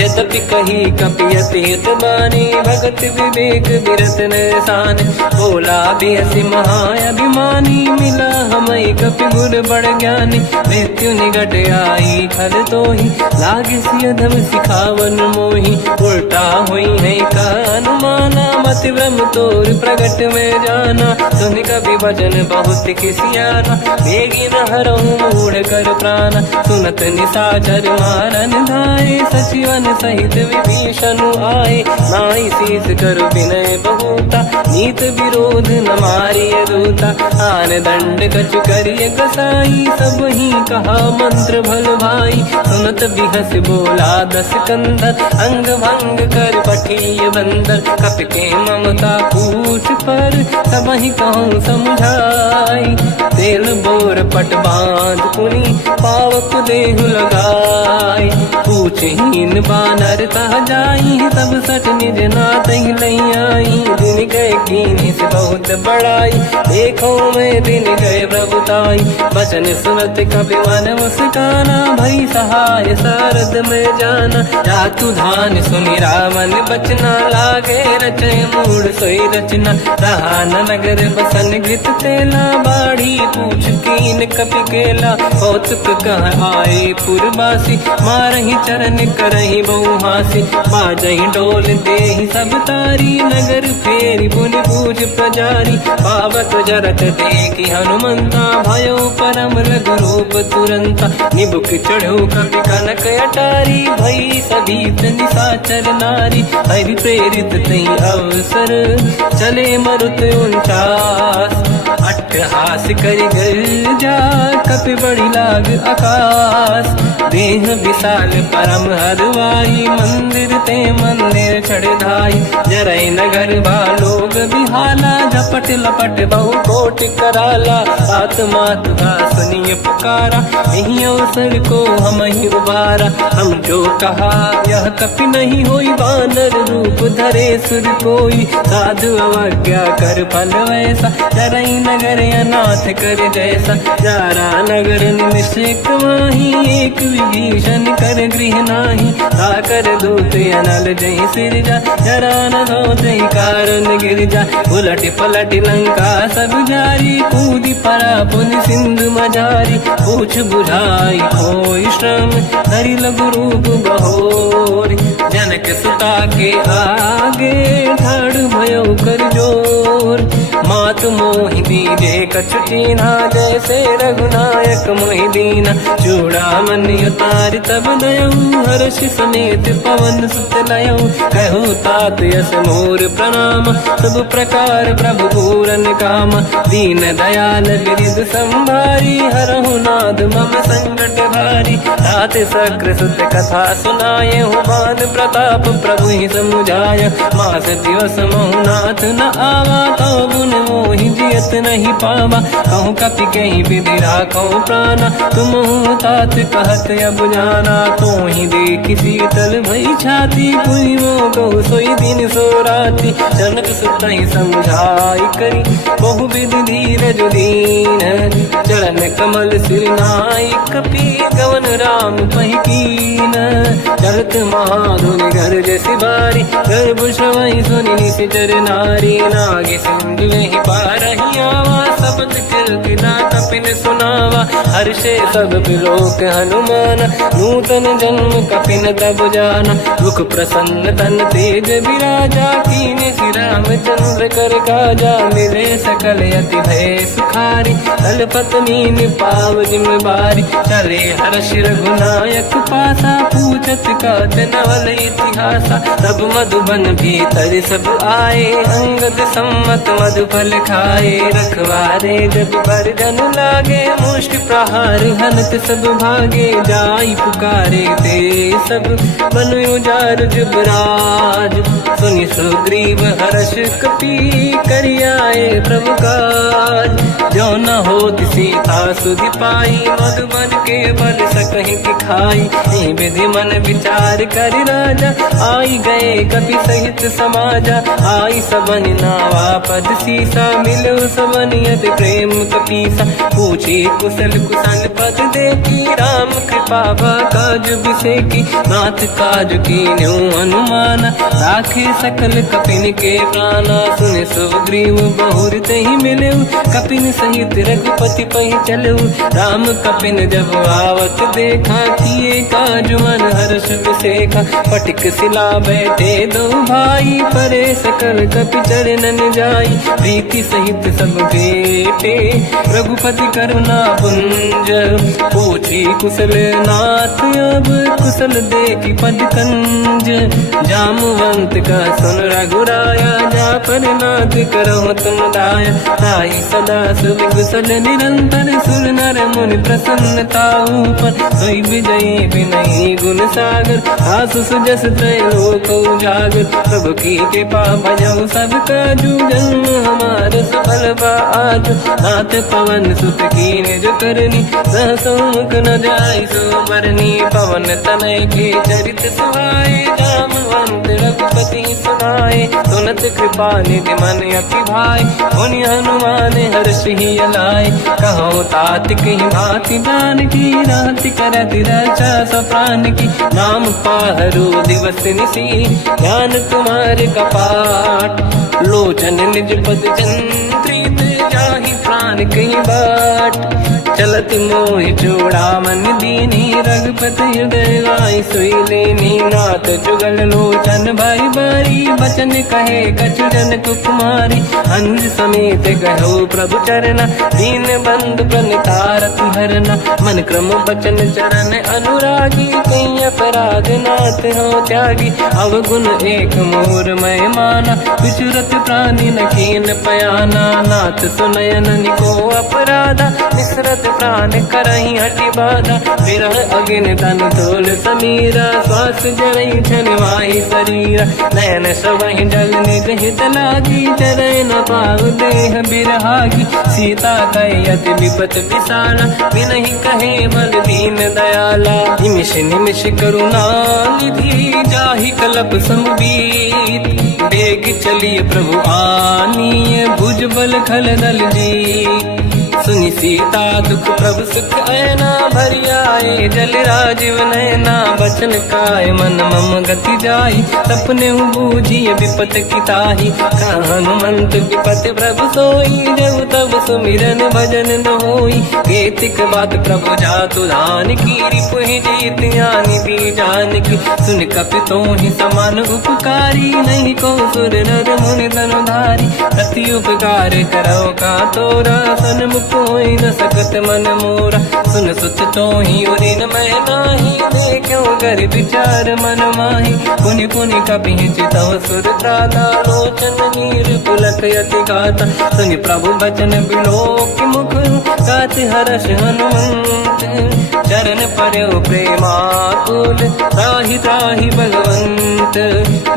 यद्यपि कही कपि अतीत बानी, भगत विवेक विरत निशान। बोला बिहसि महाअभिमानी, मिला हमई कपि गुर बड़ ज्ञानी। मृत्यु निकट आई खल तोहि, लागे सियधम सिखावन मोहि। उल्टा हुई है का अनुमाना, मति ब्रह्म तोर प्रगट में जाना। सुन कपि भजन बहुत किसियाना, बेगी न हरऊं मूढ़ कर प्राण। सुनत निशाचर मारन धाये, सचिवन सहित विभीषण आए। नाई शीस कर विनय बहुता, नीत विरोध न मारिय दूता। आन दंड कछु करिय कसाई, सब ही कहा मंत्र भल भाई। सुनत बिहस बोला दस कंदर, अंग भंग कर पठिय बंदर। कपि के ममता पूछ पर, सब ही कहूँ समझाई। तेल बोर पट बांध पुनि, पावक देहु लगाई। पूछहीन बात नर तह जाई, सब सट निज नाथ ही लई आई। दिन गए कीनी से बहुत बड़ाई, देखो मैं दिन गए प्रभुताई। बचन सुनत कपि मन मुस्काना, भई सहाय सारद में जाना। जातु धान सुनि रावण बचना, लागे रचे मूड सोई रचना। रहा न नगर बसन गीत तेला, बाढ़ी पूछ कीन कपि केला। कौतुक कह आए पुरवासी, मारही चरण करही बहु हासी। बाजही डोल देहि सब तारी, नगर फेरी पुनि पूज प्रजारी। पावक जरत देखी हनुमंता, भयो परम रघुरूप तुरंता। निबुक चढ़ो कपि कनक अटारी, भई सभीत निशाचर नारी। हरि प्रेरित तई अवसर, चले मरुत 49। अट्टहास करि गर्जा, कपि बड़ी लाग आकाश। देह विशाल परम हरवाई, मंदिर ते मंदिर चढ़ धाई। जरई नगर बालोग बिहाला, झपट लपट बहु कोट कराला। आत्मात का सुनिय पुकारा, यही अवसर को हम ही उबारा। हम जो कहा यह कपि नहीं होई, वानर रूप धरे सुर कोई। साधु अवज्ञा कर फल वैसा, जरई नगर अनाथ कर जैसा। जारा नगर निमिषेक माही, एक विभीषण कर गृह नाही। ताकर दूत अनल जय सिरजा, जरा न होते कारण गिरजा। उलट पलट लंका सब जारी, कूदी परा पुन सिंधु मजारी। पूछ बुझाई कोई श्रम, धरि लघु रूप बहोरी। जनक सुता के आगे, ठाड़ भयो कर जोर। मात मोहि दीजे कछु कीन्हा, जैसे रघुनायक मोहि दीना। चूड़ामणि उतारि तब दयऊ, हर्ष समेत पवन सुत लयऊ। कहु तात यस मोर प्रणाम, सब प्रकार प्रभु पूरन काम। दीन दयाल बिरिद संभारी, हरहु नाद मम संकट भारी। तात सक्र सुत कथा सुनाए, हूँ बान प्रताप प्रभु ही समुझाय। मास दिवस महु नाथ न आवा, तो गुण मोहि जियत नहीं पावा। कहूँ कपि कहीं विधि राखो प्राणा, तुम तात कहत अब जाना। तो ही देखी शीतल भई छाती, पुनि मोह कहु सोई दिन सो राति। जनक सुत ही समझाई करी, बहु विधि धीरज दीन। चरण कमल सिर नाई, कपि गवन राम पहि कीन। चलत महाधुनि गर्ज सिबारी, गर्भ श्रवई सुनि निशिचर नारी। नागे सिंधु ही पारही आवा, शब्द कीर्तिना कपिन सुनावा। हर्षे सब बिलोक हनुमान, नूतन जन्म कपिन तब जाना। मुख प्रसन्न तन तेज विराजा, कीने श्री रामचंद्र कर काजा। मिले सकल यति भय सुखारी, तलपत मीन पाव जिम बारी। चले हर्ष रघुनायक पासा, पूछत कात नवल इतिहासा। तब मधुबन भीतर सब आए, अंगद सम्मत मधुफल खाए। रखवारे जब पर जन लागे, मुष्टि प्रहार हनत सब भागे। जाई पुकारे ते सब, मन उजार जुबराज। सुनि सुग्रीव हर्ष कपि, करियाए प्रभु काज। जो न होत सीता सुधि पाई, मधुबन के बल सकहि दिखाई। विधि मन विचार कर राजा, आई गए कपि सहित समाजा। आई सबन नावा पद सीसा, मिलो सबन यत प्रेम कपीसा। पूछी कुशल कुशल पद देखी, राम कृपा काज बिसेकी। नाथ काज कीन्हु हनुमाना, राखे सकल कपिन के प्राणा। सुन सुग्रीव बहुर तहि मिलऊ, कपिन सहित रघुपति पहि चलऊ। राम कपिन जब आवत देखा, किए काज मन हर्ष विसेखा। पटिक सिला बैठे दो भाई, परे सकल कपि चरणन जाई। प्रीति सहित सब बेटे, रघुपति करुणा पुंज। पूछी कुशल नाथ अब, कुशल देखी पद कंज। जामवंत का सुन रघुराया, जा पर नाथ करहु तुम दाया। ताई सदा सुविकुशल निरंतर, सुर नर मुनि प्रसन्नता ऊपर। सोई विजयी विनयी गुण सागर, आसु सुजस त्रैलोक उजागर। प्रभु की कृपा भजऊ सब काजू, जन्म हमार सफल बा आज। नाथ पवन सुत कीन्ह जो करनी, सहसो मुख न जाय सुमरनी पवन तनय के चरित सुहाए जामवंत रघुपति सुनाए सुनत कृपा निधि मन अति भाई मुनि हनुमान हर्ष ही अलाय कहो तात कहीं भांति जान की रात करत रक्षा सप्रान की नाम पाहरो दिवस निसी ध्यान तुम्हारे कपाट लोचन निज पद चंद्रित जाहि प्राण कहीं बाट चलत मोहि जोड़ा मन दीनी रघुपति हृदय लाई सोई लेनी नाथ जुगल लोचन भाई बारी बचन कहे कछु जन कुमारी अंज समेत कहो प्रभु चरना दीन बंधु प्रणितारत हरना मन क्रम बचन चरण अनुरागी कहीं अपराध नाथ हो त्यागी अवगुण एक मोर मैं माना विचुरत प्राणी न कीन पयाना नाथ सुनयन निको अपराधा निसरत प्राण करही हटि बाधा विरह अगिन तन तोल समीरा श्वास जरई छनवाई शरीरा नयन सवहि जल निज हित लागी चरय न पाऊ देह बिरहागी सीता कहि अति विपत विसाला बिनहि कहे बल दीन दयाला निमिष निमिष करुणा निधि जाहि कलप समबीत बेग चलिए प्रभु आनीय भुज बल खल दल जी सुनि सीता दुख प्रभु सुख ऐना भरि आए जल राजीव नैना बचन काय मन मम गति जाई सपने बूझिए विपत किताही हनुमंत विपत प्रभु सोई जब तब सुमिरन भजन न होई केतिक बात प्रभु जातु धान की रिपुहि जीत यानि दी जान की सुन कपि तोहि समान उपकारी नहीं को सुर नर मुनि तनुधारी प्रति उपकार करो का तोरा सन्मुख कोई न सकत मन मोरा सुन सुत तो ही उरिन मैं नाही देखो कर विचार मन माही पुनि पुनि कपि चितव सुर त्राता लोचन नीर पुलक यति गाता सुनि प्रभु बचन बिलोक मुख गाति हर्ष हनुमंत चरण पर्यो प्रेमाकुल त्राहि त्राहि भगवंत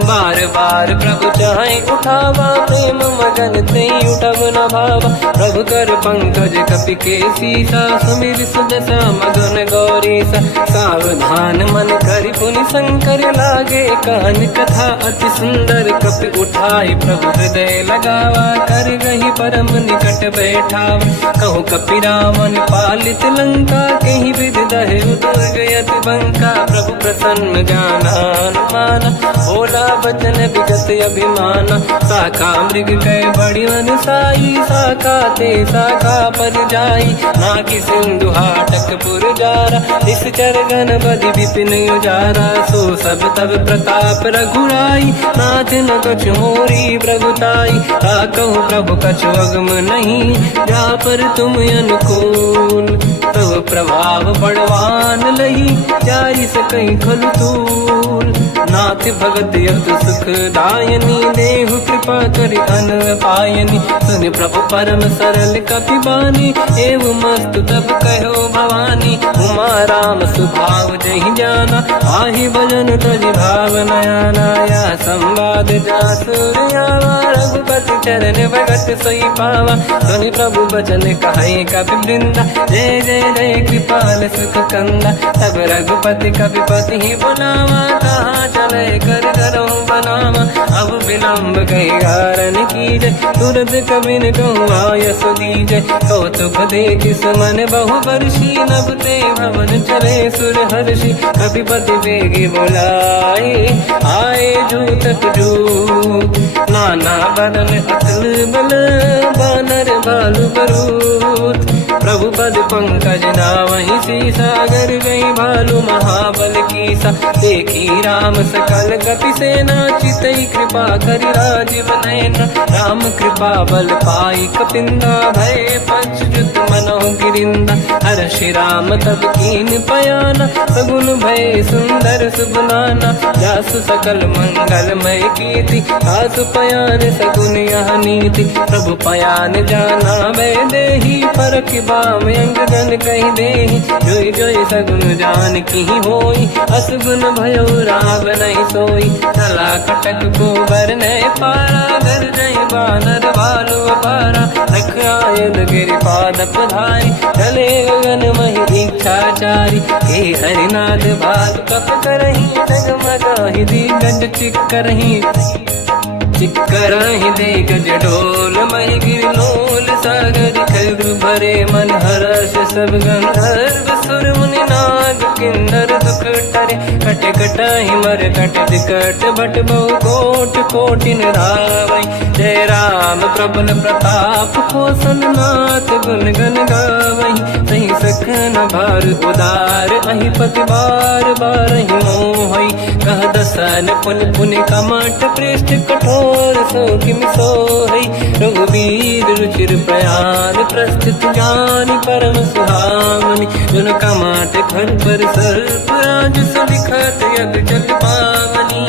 बार बार प्रभु चाहे उठावा प्रेम मगन ते उठब न भावा प्रभु कर पंकज कपि के सीसा सुमिर सुदशा मगन गौरीसा सावधान मन करि पुनि शंकर लागे कान कथा अति सुंदर कपि उठाई प्रभु हृदय लगावा कर गही परम निकट बैठावा कहु कपि रामन पालित लंका कहीं विधि दहे दुर्ग यति बंका प्रभु प्रसन्न जाना अनुमाना भोला बचन विगत अभिमाना शाखा मृग कह बड़ी मन साई शाखा ते शाखा पर जाई नाकि सिंधु हाटक पुर जारा निश्चर गण बदि विपिन उजारा सो सब तब प्रताप रघुराई नाथ न कछु मोरी प्रभुताई कहु प्रभु कछु अगम नहीं जा पर तुम अनुकूल तब प्रभाव बड़वान लही जाई सकई खलु तूल नाथ भगत यत सुख दायनी देहु कृपा करि अन पायनी सुनि प्रभु परम सरल कपि बानी एव मस्त तब कहो भवानी उमा राम सुभाव जहि जाना आहि भजन तजि भाव नयाना या संवाद जासुर आवा रघुपति चरण भगत सोई पावा सुनि प्रभु बचन कहे कपि वृंदा जय जय जय कृपाल सुख कंदा तब रघुपति कपिपति ही बुलावा कहाँ चले कर करो बनावा अब विलम्ब कई कारण कीजय तुरंत कबिन कहूँ आयस दीजय कौतुक देख सुमन बहु वर्षी नभ ते भवन चले सुर हर्षि कपिपति बेगी बुलाए आए जूतक जूत नाना बदन अतल बल बानर बालु बरूत प्रभु पद पंकज नावहि सीसागर गई भालू महाबल कीसा देखी राम सकल कपि सेना चितई कृपा करि राजीव नयना राम कृपा बल पाई कपिंदा भय पच्युत मनो गिरिंदा हर श्री राम तब कीन पयाना सगुन भय सुंदर सुगुनाना जासु सकल मंगलमय कीर्ति आसु पयान सगुन यह नीति प्रभु पयान जाना भय देहि परख बाम अंग जन कहि देहि जोई जोई सगुन जान की होई असगुन भयो राव नहीं सोई चला कटक को बर ने पारा घर जय बानर भालू अपारा रख आयल गिर पाद पधारी चले गगन मही इच्छाचारी हे हरिनाथ भाग कप करही डगमगाहि दिग्गज चिक्करहि दिग्गज डोल महि गिरलोल सागर खग भरे मन हर्ष सब गंधर्व सुर मुनि नाग किन्नर दुख टरे कट कटाहि मर कट विकट भट बहु कोट कोटिन रावै जय राम प्रबल प्रताप कौशल नाथ गुण गण गावै सही सखन भार उदार अहि पति बार बारहि मोहै कह दसन पुन पुन कमठ पृष्ठ कठोर सो किम सोहै रघुबीर रुचिर प्रयाण प्रस्थित ज्ञान परम सुहामनि जुन कमठ घर पर सर्प राज सबिखत यग जल पावनी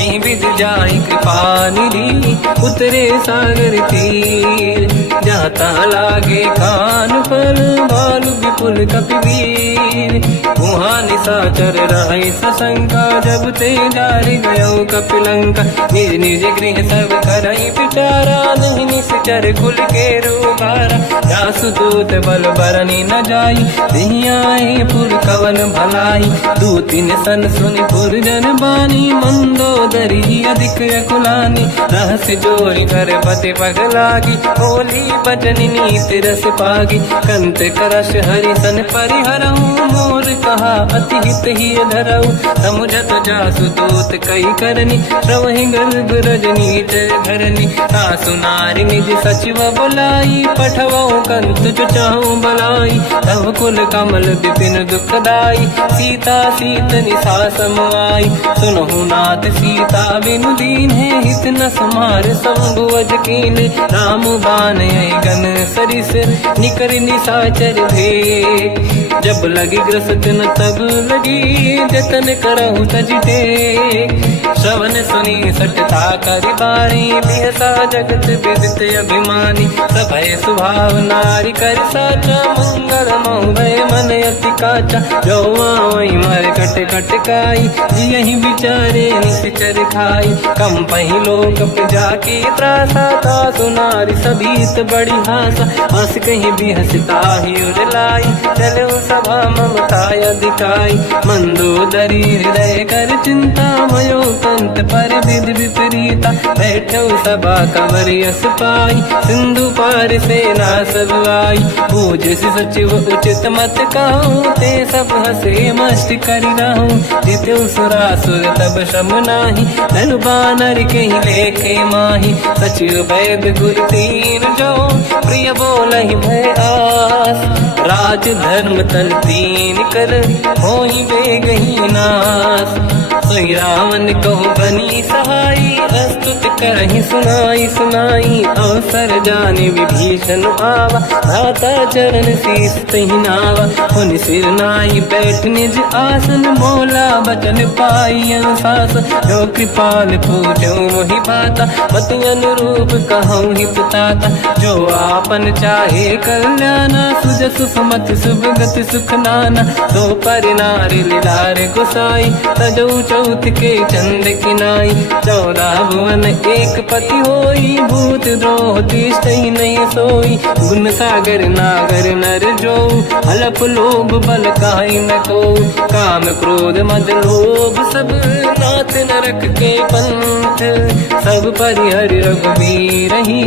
एहि विध जाहि कृपा निधि उतरे सागर तीर जाता लागे कान फल भालु विपुल कपिवीर वहाँ निशाचर रहे सशंका जब ते जारि गयो कपिलंका निज निज गृह सब करई विचारा नहीं निश्चर कुल के रूबारा जासु दूत बल बरनी न जाई दिहियाए पुर कवन भलाई दूतिन सन सुनि पुर जन बानी मंदोदरी अधिक अकुलानी रहस्य जोरी कर पति पग लागी होली बचन नीति रस पागी कंत करश हरि सन परिहरऊ मोर कहा अति हित ही धरऊ समुझत जासु दूत कई करनी श्रवहि गर्भ रजनी जय धरनी सासु नारी निज सचिव बुलाई पठवऊ कंत जो चाहू बलाई तव कुल कमल विपिन दुखदाई सीता सीत निशा समाई सुनहु नाथ सीता बिनु दीन है हित न समार संभुवज कीन राम बान गन सरिस निकर निशाचर भेट जब लगी ग्रसत न तब लगी जतन करहु तज टेक श्रवण सुनी सटता करि बारी बिहसा जगत विदित अभिमानी सभय सुभाव नारी कर साचा मंगल मऊ भय मन अति काचा जो आवई मर कट कट काई यही विचारे निश्चर खाई कम पही लोक प्रजा की त्रासा था सुनारी सभीत बड़ी हासा हंस कहीं भी हंसता ही उड़लाई चलो सभा ममता अधिकाई मंदोदरी हृदय कर चिंता मयो कंत पर विध विपरीता बैठो सभा कंवर यस पाई सिंधु पार सेना सब आई पूज सचिव उचित मत कहूँ ते सब हसे मस्त करि रहूं जितु सुरासुर तब शम नाही धनु बानर के ही लेखे माही सचिव वैद गुरु तीन जो प्रिय बोलहि भय आस राज धर्म तन तीन कर होई बेगही नास सोई रावण कहु बनी सहाई अस्तुत करहि सुनाई सुनाई अवसर जाने विभीषण आवा भ्राता चरण शीस तहि नावा हुन सिर नाई बैठ निज आसन बोला बचन पाई अनुशासन जो कृपाल पूजो मोहि पाता मति अनुरूप कहूँ हित ताता जो आपन चाहे कल्याणा सुजस सुमति शुभ गति सुख नाना तो पर नारी लीलार गोसाई तजौ चौथ के चंद किनाई 14 भुवन एक पति होई भूत द्रोह तिष्ठई नहीं सोई गुण सागर नागर नर जो हलप लोभ बल काई न को काम क्रोध मद लोभ सब नाथ नरक के पंथ सब परिहरि रघुबीर ही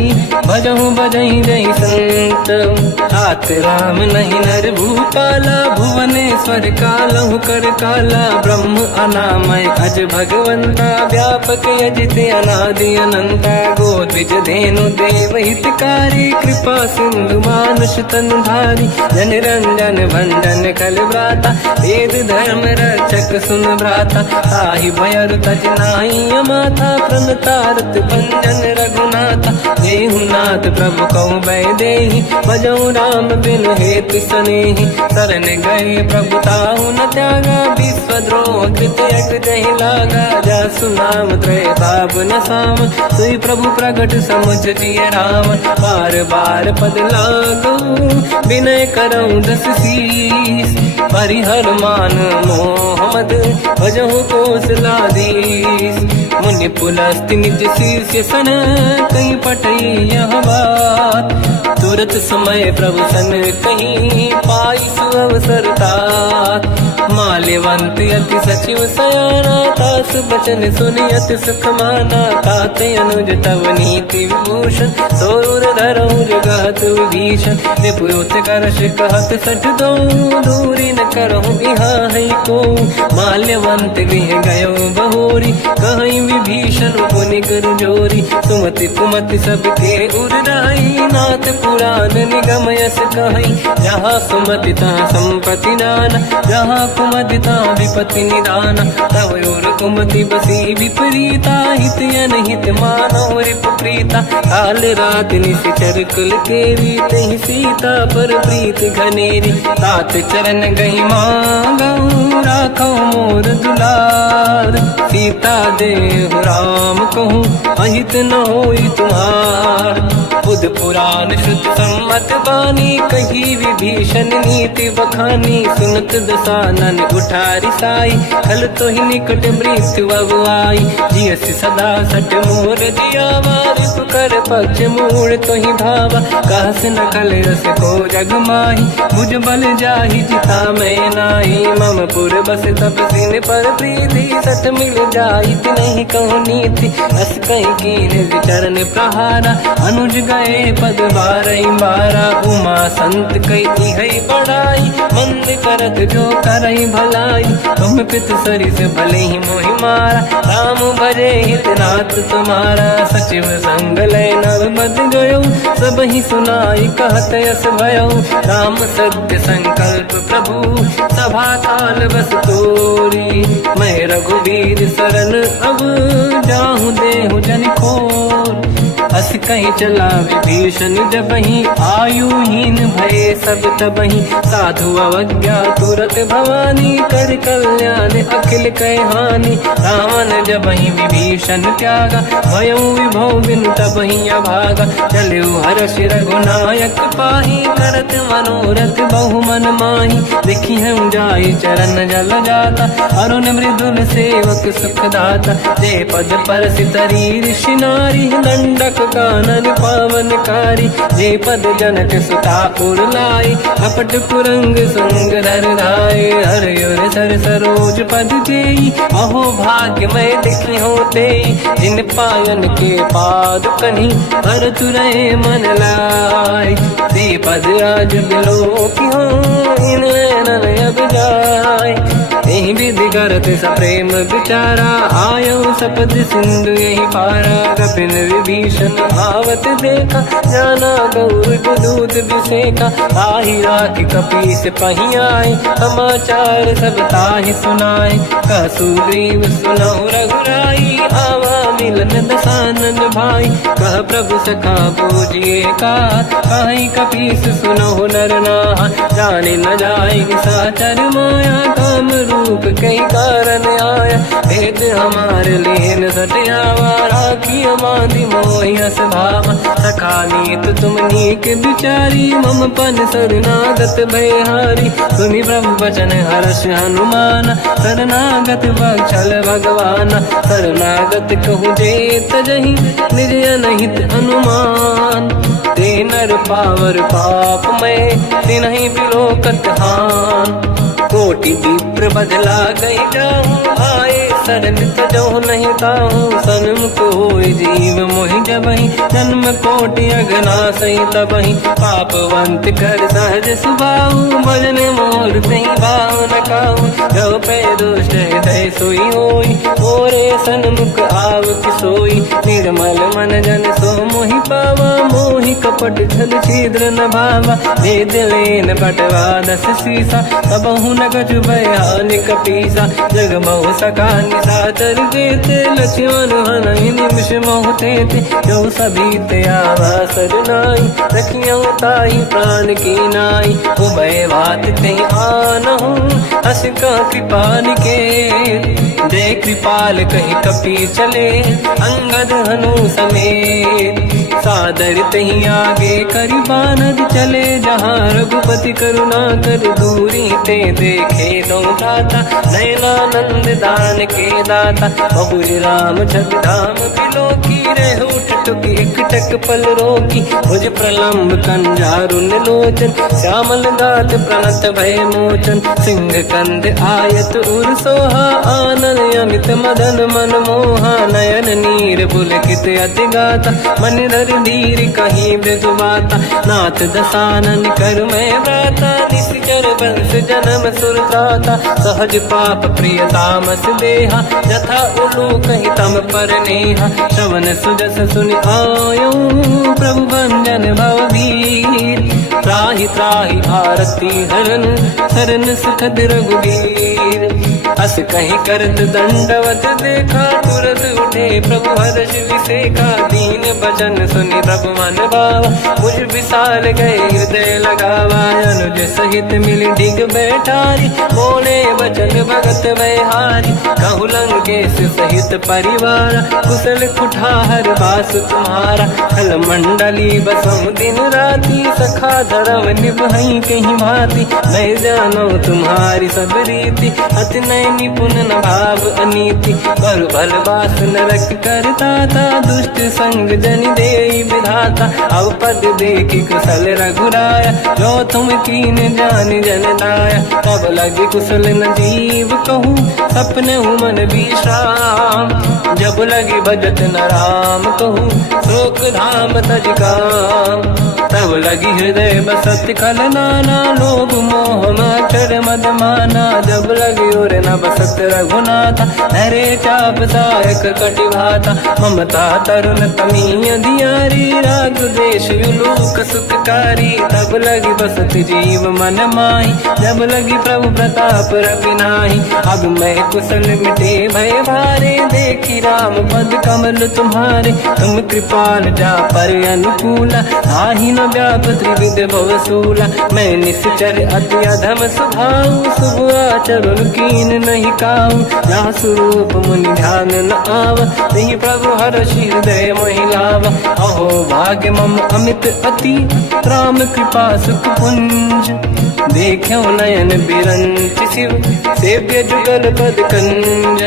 भजहु बजहि जहि संत हाथ राम नहीं नर भूपाला भुवनेश्वर कालहु कर काला ब्रह्म अनामय अज भगवंता व्यापक यजित अनादि अनंता गोद्विज धेनु देव हितकारी कृपा सिंधु मानुष तनु धारी जन रंजन भंजन कल व्राता वेद धर्म रक्षक सुन भ्राता ताहि भयर तज नाहि अमाथा प्रणतारत भंजन रघुनाथा देहुनाथ प्रभु कहु बै देहि भजऊ राम बिन हेतु सनेहि शरण गए प्रभु ताहु न त्यागा विश्वद्रोह कृत यक जहि लागा जासु नाम त्रयताप न साम सोई प्रभु प्रगट समुझ जिय राम बार बार पद लागू विनय करऊँ दस शीस परिहर मान मोहम्मद भजहु कौशलाधीश मुनि पुलस्त्य निज शिष्य सन कहीं पटई यह बात। तुरत समय प्रभु सन कहीं पाई सुअवसर तात। माल्यवंत अति सचिव सयाना तास बचन सुनियत सुख माना। ताते अनुज तव नीति विभूषण सोर धरऊ जगत विभीषण। निपुत करश कहत सठ दो दूरी न करहु यहाँ है को। माल्यवंत गृह गयो बहोरी कहीं विभीषण पुनि कर जोरी। सुमति कुमति सबके उर्राई नाथ पुराण निगम यस कहीं। जहाँ सुमति तहाँ संपत्ति दान जहाँ कुमति तहाँ विपत्ति निदान। तव और कुमति बसी विपरीता हित अनहित मानव रिप प्रीता। काल रात निश्चर कुल केरी तहि सीता पर प्रीत घनेरी। तात चरण गई मांगऊ राखो मोर दुलार। सीता देहु राम कहूँ अहित न होई तुम्हार। बुध पुराण शुद्ध सम्मत बानी कही विभीषण नीति बखानी। सुनत दसानन उठारी साई खल तो ही निकट मृत्यु अब आई। जियस सदा सट मोर जियावा रिप कर पक्ष मूड़ तो ही भावा। कहस न कल रस को जग माही भुज बल जाहि जिता मैं नाही। मम पुर बस तप सिन पर प्रीति सत मिल जाई नहीं कहूँ नीति। अस कहीं कीन चरण प्रहारा अनुज गए पद बारई बारा। उमा संत कई है बड़ाई मंद करत जो करई भलाई। तुम पित सरिस भले ही मोहि मारा राम भजे हितनाथ तुम्हारा। सचिव संग लय नव बद गयो सब ही सुनाई कहत यस भयो। राम सत्य संकल्प प्रभु सभा काल बस तोरी। मैं रघुवीर शरण अब जाहूँ देहु जन खोर। अस कहीं चला विभीषण जबहि आयुहीन भये सब तबहि। साधु अवज्ञा तुरत भवानी कर कल्याण अखिल कह हानि। रावण जबहि विभीषण त्यागा भयउ विभव बिनु तबहि अभागा। चलऊ हर्ष रघुनायक पाहि करत मनोरथ बहु मन माहि। देखी हम जाई चरण जल जाता अरुण मृदुल सेवक सुख दाता। जय पद पर सितरी ऋषि नारी दंडक कानन पावनकारी। जे पद जनक सुता पुर लाई कपट कुरंग संग धर धाय। हर सर सरोज पद जेई अहो भाग्य मैं देखी होते। जिन पायन के पाद कन्ही हर तुरहे मन लाई। दे पद आज बिलो की हो इन नैनन अब जाय। यही विधि करत सप्रेम विचारा आयो सपद सिंधु यही पारा। कपिन विभीषण आवत देखा जाना गौर दूत विसेका। आही राख कपी से पही आए समाचार सब ताहि सुनाए। कह सुग्रीव सुनहु रघुराई आवा मिलन दसानन भाई। कह प्रभु सखा पूजिए का कहीं कपीस सुनहु नर नाहा। जाने न जाए साचर माया काम रूप कई कारण आया। भेद हमारे लेन सटियावा राखी बांधी मोहि हस भावा। सखा नीत तुम नीक बिचारी मम पन शरणागत भयहारी। सुनि प्रभु वचन हर्ष हनुमान शरणागत बक्षल भगवान। शरणागत कहूँ जे तजहि निज अनहित अनुमान। ते नर पावर पाप में तिन्हि बिलोकत हान। कोटि विप्र बदला गई जाऊँ आए शरण तजहु नहीं ताहूँ। सन्मुख होय जीव मोहि जबहि जन्म कोटि अगना सही तबहि। पापवंत कर सहज सुभाऊ भजन मोर तहि भाव न काहू। जो पे दुष्ट हृदय सोई होई मोरे सन्मुख आव किसोई। निर्मल मन जन सो मोहि पावा मोहि कपट छल छिद्र न भावा। भेद लेन बटवा दस सीसा सबहु न गजु भयानि कपीसा। जग बहु सका निशाचर जेते लक्ष्मण हनहि निमिष मोह तेते। जो सभी ते आवा सरनाई रखियो ताहि प्राण की नाई। उभय बात ते आनहु अस का कृपा निकेत। जय कृपाल कहि कपी चले अंगद हनु समेत। सादर तहीं आगे करी बानर चले जहाँ रघुपति करुणा कर दूरी ते देखे दो दाता नयनानंद दान के दाता बहुरी राम छग धाम बिलो की रह उठ टुक एक टक पल रोकी मुझ प्रलम्ब कंजारुन लोचन श्यामल गात प्रणत भय मोचन सिंह कंद आयत उर सोहा आनंद अमित मदन मन मोहा नयन नीर पुलकित अति गाता मन धर धीर कहीं मृदुबाता नाथ दसानन कर मैं व्राता निश्चर वंश जन्म सुरताता सहज पाप प्रिय तामस देहा जथा उलू कहीं तम पर नेहा श्रवण सुजस सुनि आयो प्रभु भंजन भववीर त्राहि त्राहि आरती हरन शरण सुखद रघुवीर अस कहीं करत दंडवत देखा तुरत उठे प्रभु हर्ष विसेखा दीन भजन सुनि तब मन भावा मुझ विशाल गए हृदय लगावा अनुज सहित मिली डिग बैठारी बोले वचन भगत वैहारी कहु लंकेश सहित परिवार कुशल कुठार बास तुम्हारा खल मंडली बसम दिन राती सखा धर्म निभई कहीं भांति मैं जानो तुम्हारी सब रीति अति नय निपुण न भाव अनीति पर भल बास नरक करता था दुष्ट संग जन दे विधाता अब पद देखी कुशल रघुराया जो तुम कीन जान जन दाया तब लगे कुशल न जीव कहूँ सपने मन विश्राम जब लगे भजत न राम कहूँ शोक धाम तज काम तब लगी हृदय बसत कल नाना लोभ मोह मकर मद माना जब लगी और न बसत रघुनाथा नरे चाप सायक कटिभाता ममता तरुण तमीय दियारी राग देश युलूक सुखकारी तब लगी बसत जीव मन माही जब लगी प्रभु प्रताप रविनाही अब मैं कुशल मिटे भय भारे देखी राम पद कमल तुम्हारे तुम कृपाल जा पर अनुकूला आही न व्याप त्रिविध भवसूला मैं निश्चर अति अधम स्वभाव शुभ आचरण कीन नहीं काऊ जहाँ स्वरूप मुनि ध्यान न आव नहीं प्रभु हर्ष हृदय महिलाव अहो भाग्य मम अमित अति राम कृपा सुख पुंज देखो नयन बिरंच शिव सेव्य जुगल पद कंज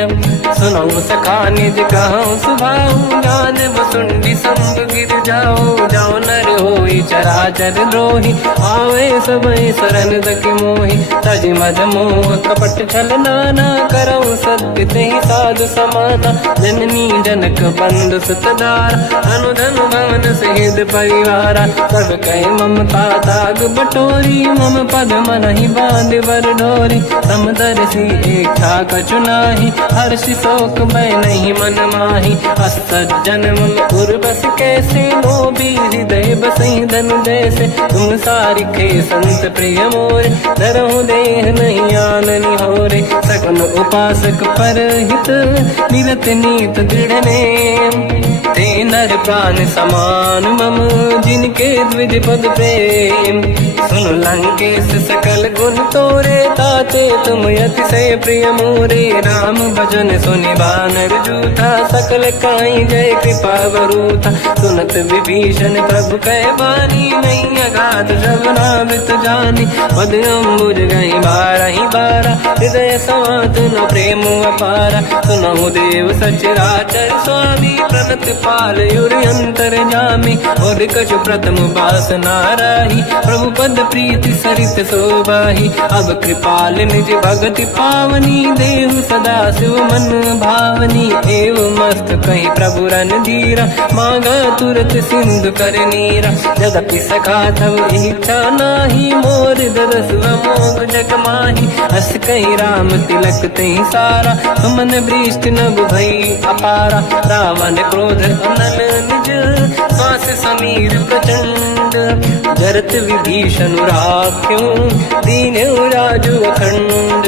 सुनो सखा निज कहूँ सुभाऊ ज्ञान वसुंडी संग गिर जाओ जाओ नर होई चराचर द्रोही आवे सबई शरण तक मोहि तज मद मोह कपट छल नाना करऊँ सत्य तेहि साधु समाना जननी जनक बंधु सुतदार अनुधन भवन सहित परिवारा सब कहे ममता ताग बटोरी मम पद मन ही बांध बर डोरी समदर्शी इच्छा कछु नाही हर्षि शोक मैं नहीं मन माही असज्जन मम उर्वश कैसे लोभी हृदय बसई धन जैसे तुम सारिखे संत प्रिय मोरे धरहु देह नहीं आननि होरे सगुन उपासक पर हित मिलत नीत दृढ़ नेम ते नर प्राण समान मम जिनके द्विज पद प्रेम सुन लंकेश सकल गुण तोरे ताते तुम अतिशय प्रिय मोरे राम भजन सुनि बानर जूथा सकल काई जय कृपा वरूथा सुनत विभीषण प्रभु कह बानी नहीं अगाध श्रवणामृत जानी पद अम्बुज गई बारहि बारा हृदय समात न प्रेम अपारा सुनहु देव सचराचर स्वामी प्रणत पाल युरि अंतर जामी और कछु प्रथम बास नाराही प्रभु पद प्रीति सरित शोभाही अब कृपाल निज भगति पावनी देहु सदा शिव मन भावनी एव मस्त कहीं प्रभु रन धीरा मांगा तुरत सिंधु कर नीरा जदपि सखा तब इच्छा नाही मोर दरस मोग जग माही हस कहीं राम तिलक तही सारा सुमन वृष्टि नभ भई अपारा रावण क्रोध अनल निज श्वास समीर प्रचंड जरत विभीषण राख्यों दीन राजु अखंड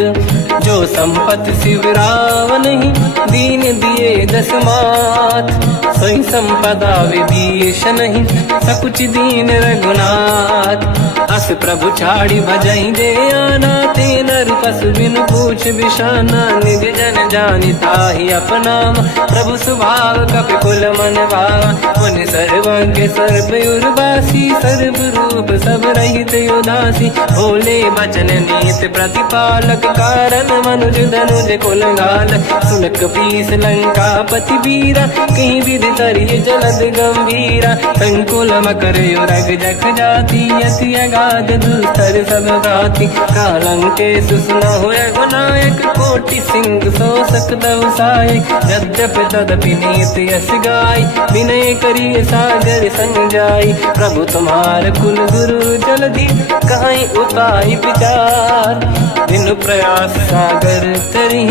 जो संपत शिवराव नहीं, दीन दिए 10 मात। सोई संपदा विभीष नहीं, सकुच दीन रघुनाथ। अस प्रभु छाड़ी भजई दे आना, ते नर पशु बिनु पूछ बिशाना। निज जन जानिता ही अपनाम, प्रभु स्वभाव कपि कुल मन भावा। मुनि सर्वज्ञ सर्व उर्वासी, सर्व रूप सब रहित उदासी। भोले बचन नीत प्रतिपालक, कारण मनुज धनुज कुल घाल। सुनक पीस लंका पति वीरा, कहीं विधि तरिय जलद गंभीरा। संकुल मकर युरग जख जाति, अति अगाध दुस्तर सब भाति। कालंके सुसना हुए गुनायक, कोटि सिंह सो सकदव साय। यद्यपि तदपि नीत यस गाय, विनय करिय सागर संग जाय। प्रभु तुम्हार कुल गुरु जलधि, कहीं उपाय विचार। बिनु प्रयास सागर तरी,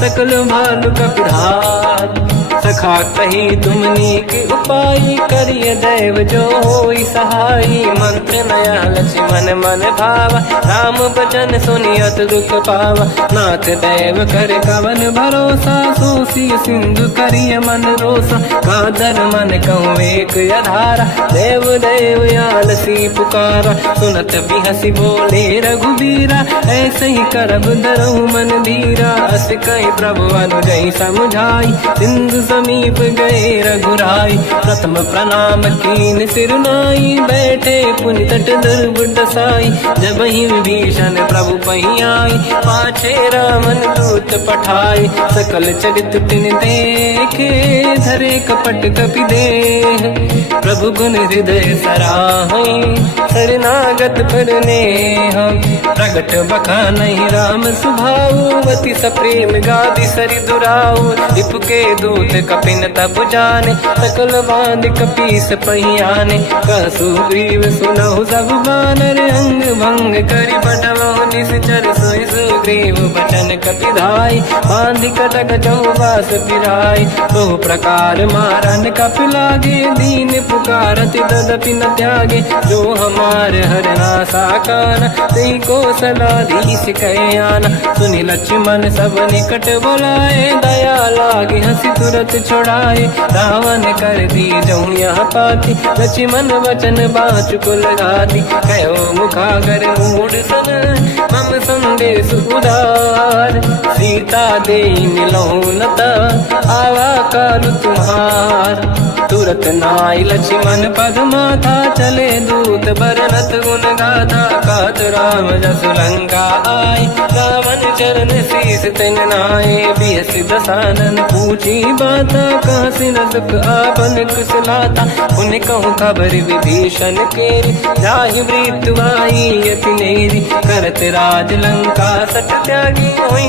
सकल भालु कपिधार। सखा कही तुमनी के उपाय, करिय दैव जो होई सहाई। मंत्र नया लक्ष्मण मन भावा, राम बचन सुनियत दुख पावा। नाथ दैव कर कवन भरोसा, सोसी सिंधु करिय मन रोसा। कादर मन कहूँ एक अधारा, देव देव आलसी पुकारा। सुनत बिहसी बोले रघुबीरा, ऐसे ही करब दरहु मन धीरा। अस कहीं प्रभु अनुजई समझाई, सिंधु समीप गए रघुराई। प्रथम प्रणाम कीन सिरनाई, बैठे पुनि तट दुर्बुड साई। जब ही विभीषण प्रभु पही आई, पाछे रामन दूत पठाई। सकल चरित तिन देखे, धरे कपट कपि देह। प्रभु गुण हृदय सराहई, शरणागत पर नेह। प्रगट बखानहि राम सुभाऊ, अति सप्रेम गादि सरि दुराऊ। रिपु के दूत कपिन तब जाने, सकल बांध कपीस पहियाने। कह सुग्रीव सुनहु सब बानर, अंग भंग करि बटमहु निश्चर। सोई सुग्रीव बचन कपिधाई, बांधि कटक चौबास पिराई। बहु प्रकार मारन कपि लागे, दीन पुकारत तदपि न त्यागे। जो हमार हरना साकाना, तेहि को सलाधीश कहे आना। सुनि लक्ष्मण सब निकट बोलाए, दया लागे हंसी तुरत छुड़ाए। रावण कर दी जऊँ यहाँ पाती, लक्ष्मण वचन बाचुकुल घाती। कहो मुखागर मूढ़ सन, मम संदेश उदार। सीता दे मिलहु लता, आवा काल तुम्हार। तुरत नाई लक्ष्मण पद माथा, चले दूत बरनत गुण गाथा। कहत राम जस लंका आय, रावण चरण शीस तिन नाय। बिहस दसानन पूछी बाता, कहाँ से न दुख आपन कुशलाता। उन कहूँ खबर विभीषण केरी, जाहि मृत्यु आई यति नेरी। करत राज लंका सट त्यागी, होई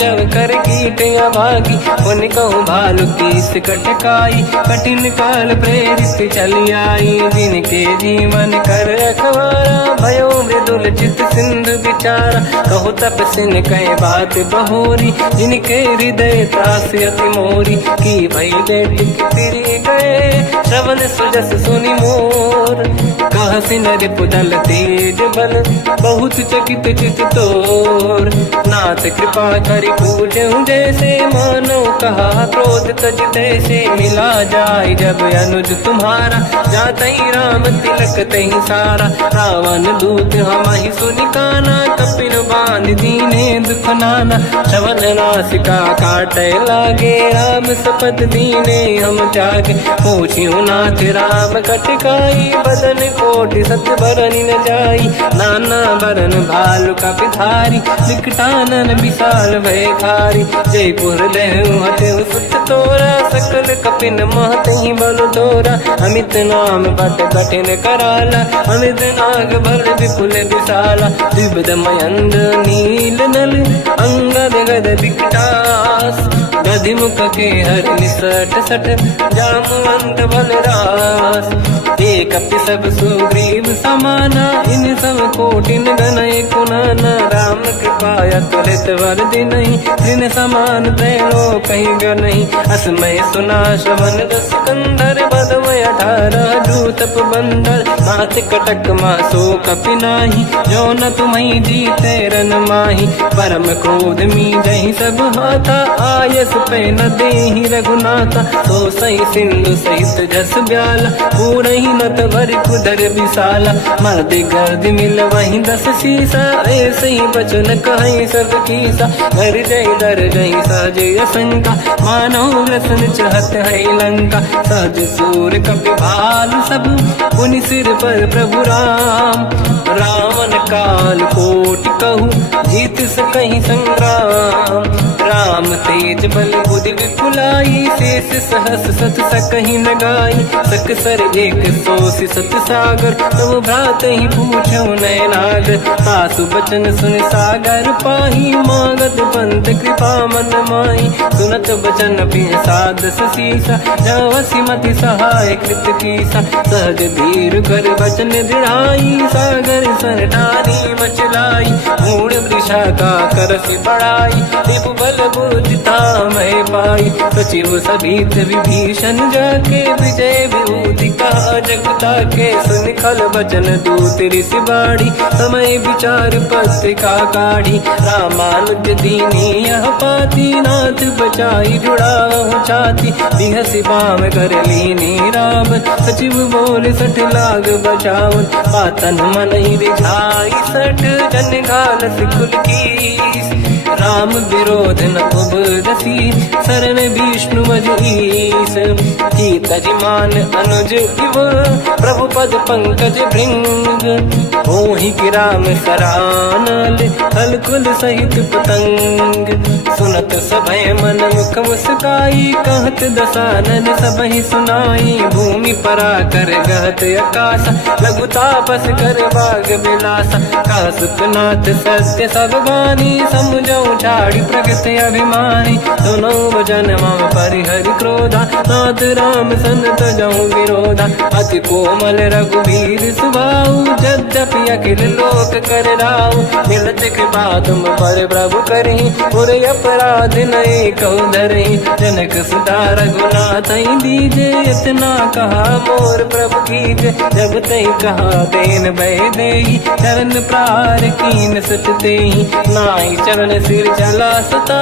जब कर कीट अभागी। उन कहूँ भालु कीस कटकाई, कठिन काल प्रेरित चली आई। जिनके जीवन कर रखवारा, भयो मृदुल चित सिंधु विचारा। कहु तपसिन कहे बात बहोरी, जिनके हृदय त्रास अति मोरी। की भई बेटी फिर गए, श्रवण सुजस सुनि मोर। कहसि नर पुदल तेज बल, बहुत चकित चित तोर। नाथ कृपा करि पूजहु जैसे, मानो कहा क्रोध तज तैसे। मिला जाय जब अनुज तुम्हारा, जातहि राम तिलक तहि सारा। रावण दूत हमहि सुनि काना, कपिन बांध दीने दुख नाना। श्रवण नासिका काटै लागे, राम सपथ दीने हम त्यागे। पूछिहु नाथ राम कटकाई, बदन कोटि सत बरनि न जाई। नाना बरन भालु कपिधारी, विकटानन विशाल भयखारी। जयपुर देहु हतेहु सुत तोरा, सकल कपिन महतहि बल तोरा। अमित नाम बट कठिन कराला, अमित नाग बल विपुल विशाला। द्विविध मयंद्र नील नल, अंगद गद विकटास। गधिमुख के हर निसट सठ, जामवंत बलरास। एक अपि सब सुग्रीव समाना, इन सब कोटिन गणय कुनाना। राम कृपाया त्वरित वर दिनहि, दिन समान त्रैलोक कहीं गनहि। असमय सुना श्रवण रस कंधर, बदमय 18 जूतप बंदर। मात कटक मासो कपि नाही, जो न तुम्हि जीते रन माही। परम क्रोध मी जहि सब हाथा, आयस पे न देहि रघुनाथा। तो सही सिंधु सहित जस ब्याला, पूरहि नत भरि कुदर विशाला। मर्द गर्द मिल वही 10 सीसा, ऐसे ही बचन कहि सब कीसा। घर जय दर जय सहज असंका, मानव रसन चहत है लंका। सहज सूर कपि भाल सब, पुनि सिर पर प्रभु राम। रावण काल कोटि कहूँ, जीत सकहि संग्राम। राम तेज बल बुद्धि विपुलाई, शेष सहस सत सकहि न गाई। सकसर 180 सत सागर, तब भ्रात ही पूछौ नयनागर। सासु बचन सुन सागर पाही, मांगत पंत कृपा मन माही। सुनत बचन साध सीसा, जवसी मति सहाय कृत कीसा। सहज धीर कर बचन दृढ़ाई, सागर सन ठानी मचलाई। मूढ़ वृषा का करसि बढ़ाई, रिपु बल बुद्धि तामहि पाई। सचिव सभीत विभीषण जाके, विजय विभूति कहा जगता के। सुन खल बचन दूत ऋषि बाड़ी, समय विचार पत्रिका काढ़ी। रामानुज दीनी यह पाती, नाथ बचाई जुड़ाहु छाती। बिहसि बाम कर लीनी रावण, सचिव बोल 60 लाग बचावन। पातन मन ही रिझाई 60, जन घालस कुल कीस। राम विरोध न उबरसी, शरण विष्णु मजईस। कीतरिमान अनुज इव, प्रभु पद पंकज भृंग। ओहि कि राम सरानल, थल कुल सहित पतंग। सुनत सभय मन मुख मुस्काई, कहत दसानन सबहि सुनाई। भूमि परा कर गहत आकाशा, लघु तापस कर बाग बिलासा। कहा सुखनाथ सत्य सब बानी, समझौ ठाड़ी प्रगत अभिमानी। दोनों वचन मम परिहरि क्रोधा, नाथ राम सन तजौ विरोधा। अति कोमल रघुवीर सुभाऊ, यद्यपि अखिल लोक कर राऊ। मिलत कृपा तुम पर प्रभु करहि, पुर अपराध नये कहु धरहि। जनक सुता रघुनाथ दीजे, इतना कहा मोर प्रभु कीजे। जब तई कहा देन भय देहि, चरण प्रहार कीन सट तेहि। नाई चरण सिर चला सता,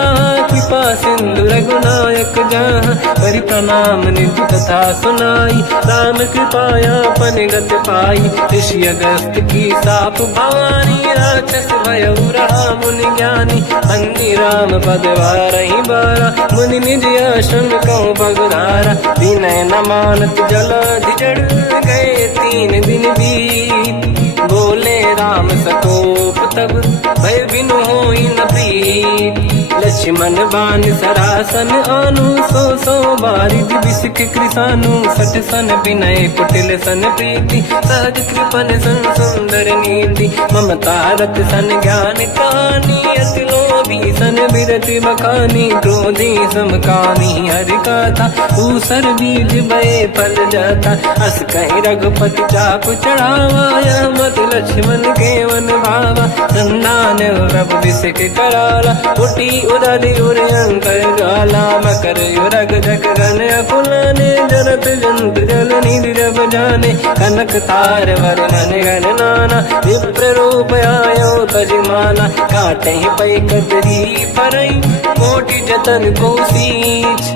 कृपा सिंधु रघुनायक जहाँ। हरि प्रणाम निधि कथा सुनाई, राम कृपाया पन गत पाई। ऋषि अगस्त की साप भवानी, राक्षस भयउ रहा मुनि ज्ञानी। अंगी राम पद वारहि बारा, मुनि निज आश्रम कहूँ पगधारा। विनय न मानत जलाधि जड़, गए 3 दिन बीत। बोले राम सकोप तब, भय बिनु होई न प्रीत। लक्ष्मण बाण सरासन आनु, 100 बारिधि बिसिक कृसानु। 60 सन विनय कुटिल सन प्रीति, सहज कृपन सन सुंदर नीति। ममता रत सन ज्ञान कहानी, अति लोभी सन बिरति बखानी। क्रोधी समकामी हरि कथा, ऊसर बीज बये फल जाता। अस कहि रघुपति चाप चढ़ावा, यह मत लक्ष्मण केवन भावा। संधान प्रभु बिसिक कराला, उठी उदधि उर अंकर ज्वाला। मकर युरग जग गण अकुलाने, जरत जंत जल निधि जब जाने। कनक तार वर्णन गण नाना, विप्र रूप आयो तजमाना। काटे पै कतरी परई, कोटि जतन को सींच।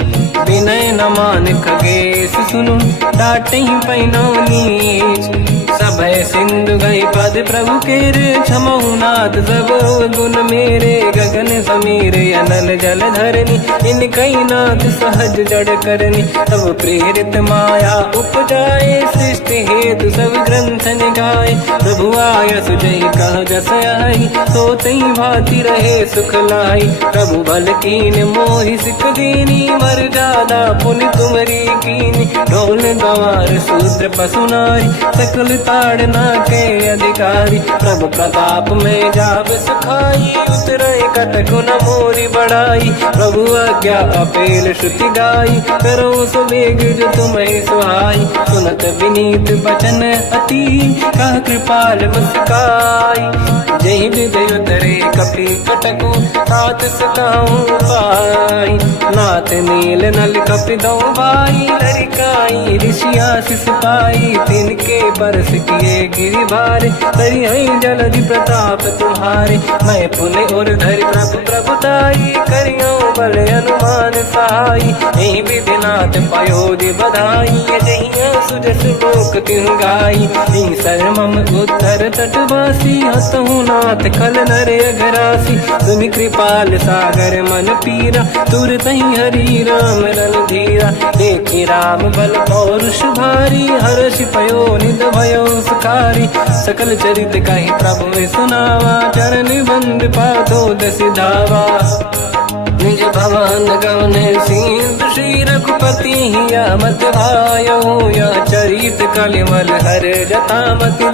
विनय न मान खगेश सुनु, डांटे पैनौ नीच। सभय सिंधु गई पद प्रभु केरे, क्षमहु नाथ सब गुण मेरे। गगन समीर अनल जल धरनी, इन कई नाथ सहज जड़ करनी। तब प्रेरित माया उपजाए, सृष्टि हेतु सब ग्रंथ निगाए। प्रभु आय सुजई कह जस आई, सोतई भांति रहे सुख लाई। प्रभु बल कीन मोहि सिख दीनी, मर जा राधा पुनि तुमरी कीनी, ढोल गंवार शूद्र पशु नारी, सकल ताड़ना के अधिकारी, प्रभु प्रताप में जाब सुखाई, उतरे कटक न मोरी बढ़ाई, प्रभु आज्ञा अपेल श्रुति गाई, करो सुबेग जो तुम्हें सुहाई, सुनत विनीत बचन अति, कह कृपाल मुस्काई, जय विदय उतरे कपि कटकु, तात सकाऊं पाई, नाथ नील नल कपि दो भाई, लरिकाई ऋषि आशीष पाई, तिनके बरस किए गिरि भारे, तरी हई जलधि प्रताप तुम्हारे, मैं पुण्य और धरि प्रभु प्रभुताई, करियो बल अनुमान सहाई, यही विधिनाथ पयोधि बधाई, जहिया सुजस लोक तिहु गाई, सर मम उत्तर तटवासी, हतहु नाथ खल नर अघरासी, तुम कृपाल सागर मन पीरा, तुरत ही हरि राम रणधीरा, देखी राम बल पौरुष भारी, हर्ष पयो निध भयो सुखारी, सकल चरित कहि प्रभु में सुनावा, चरण बंद पादो दस धावा, निज भवन गवने सिंधु श्री रघुपति या मत आयो, या चरित कलिमल हर जता मति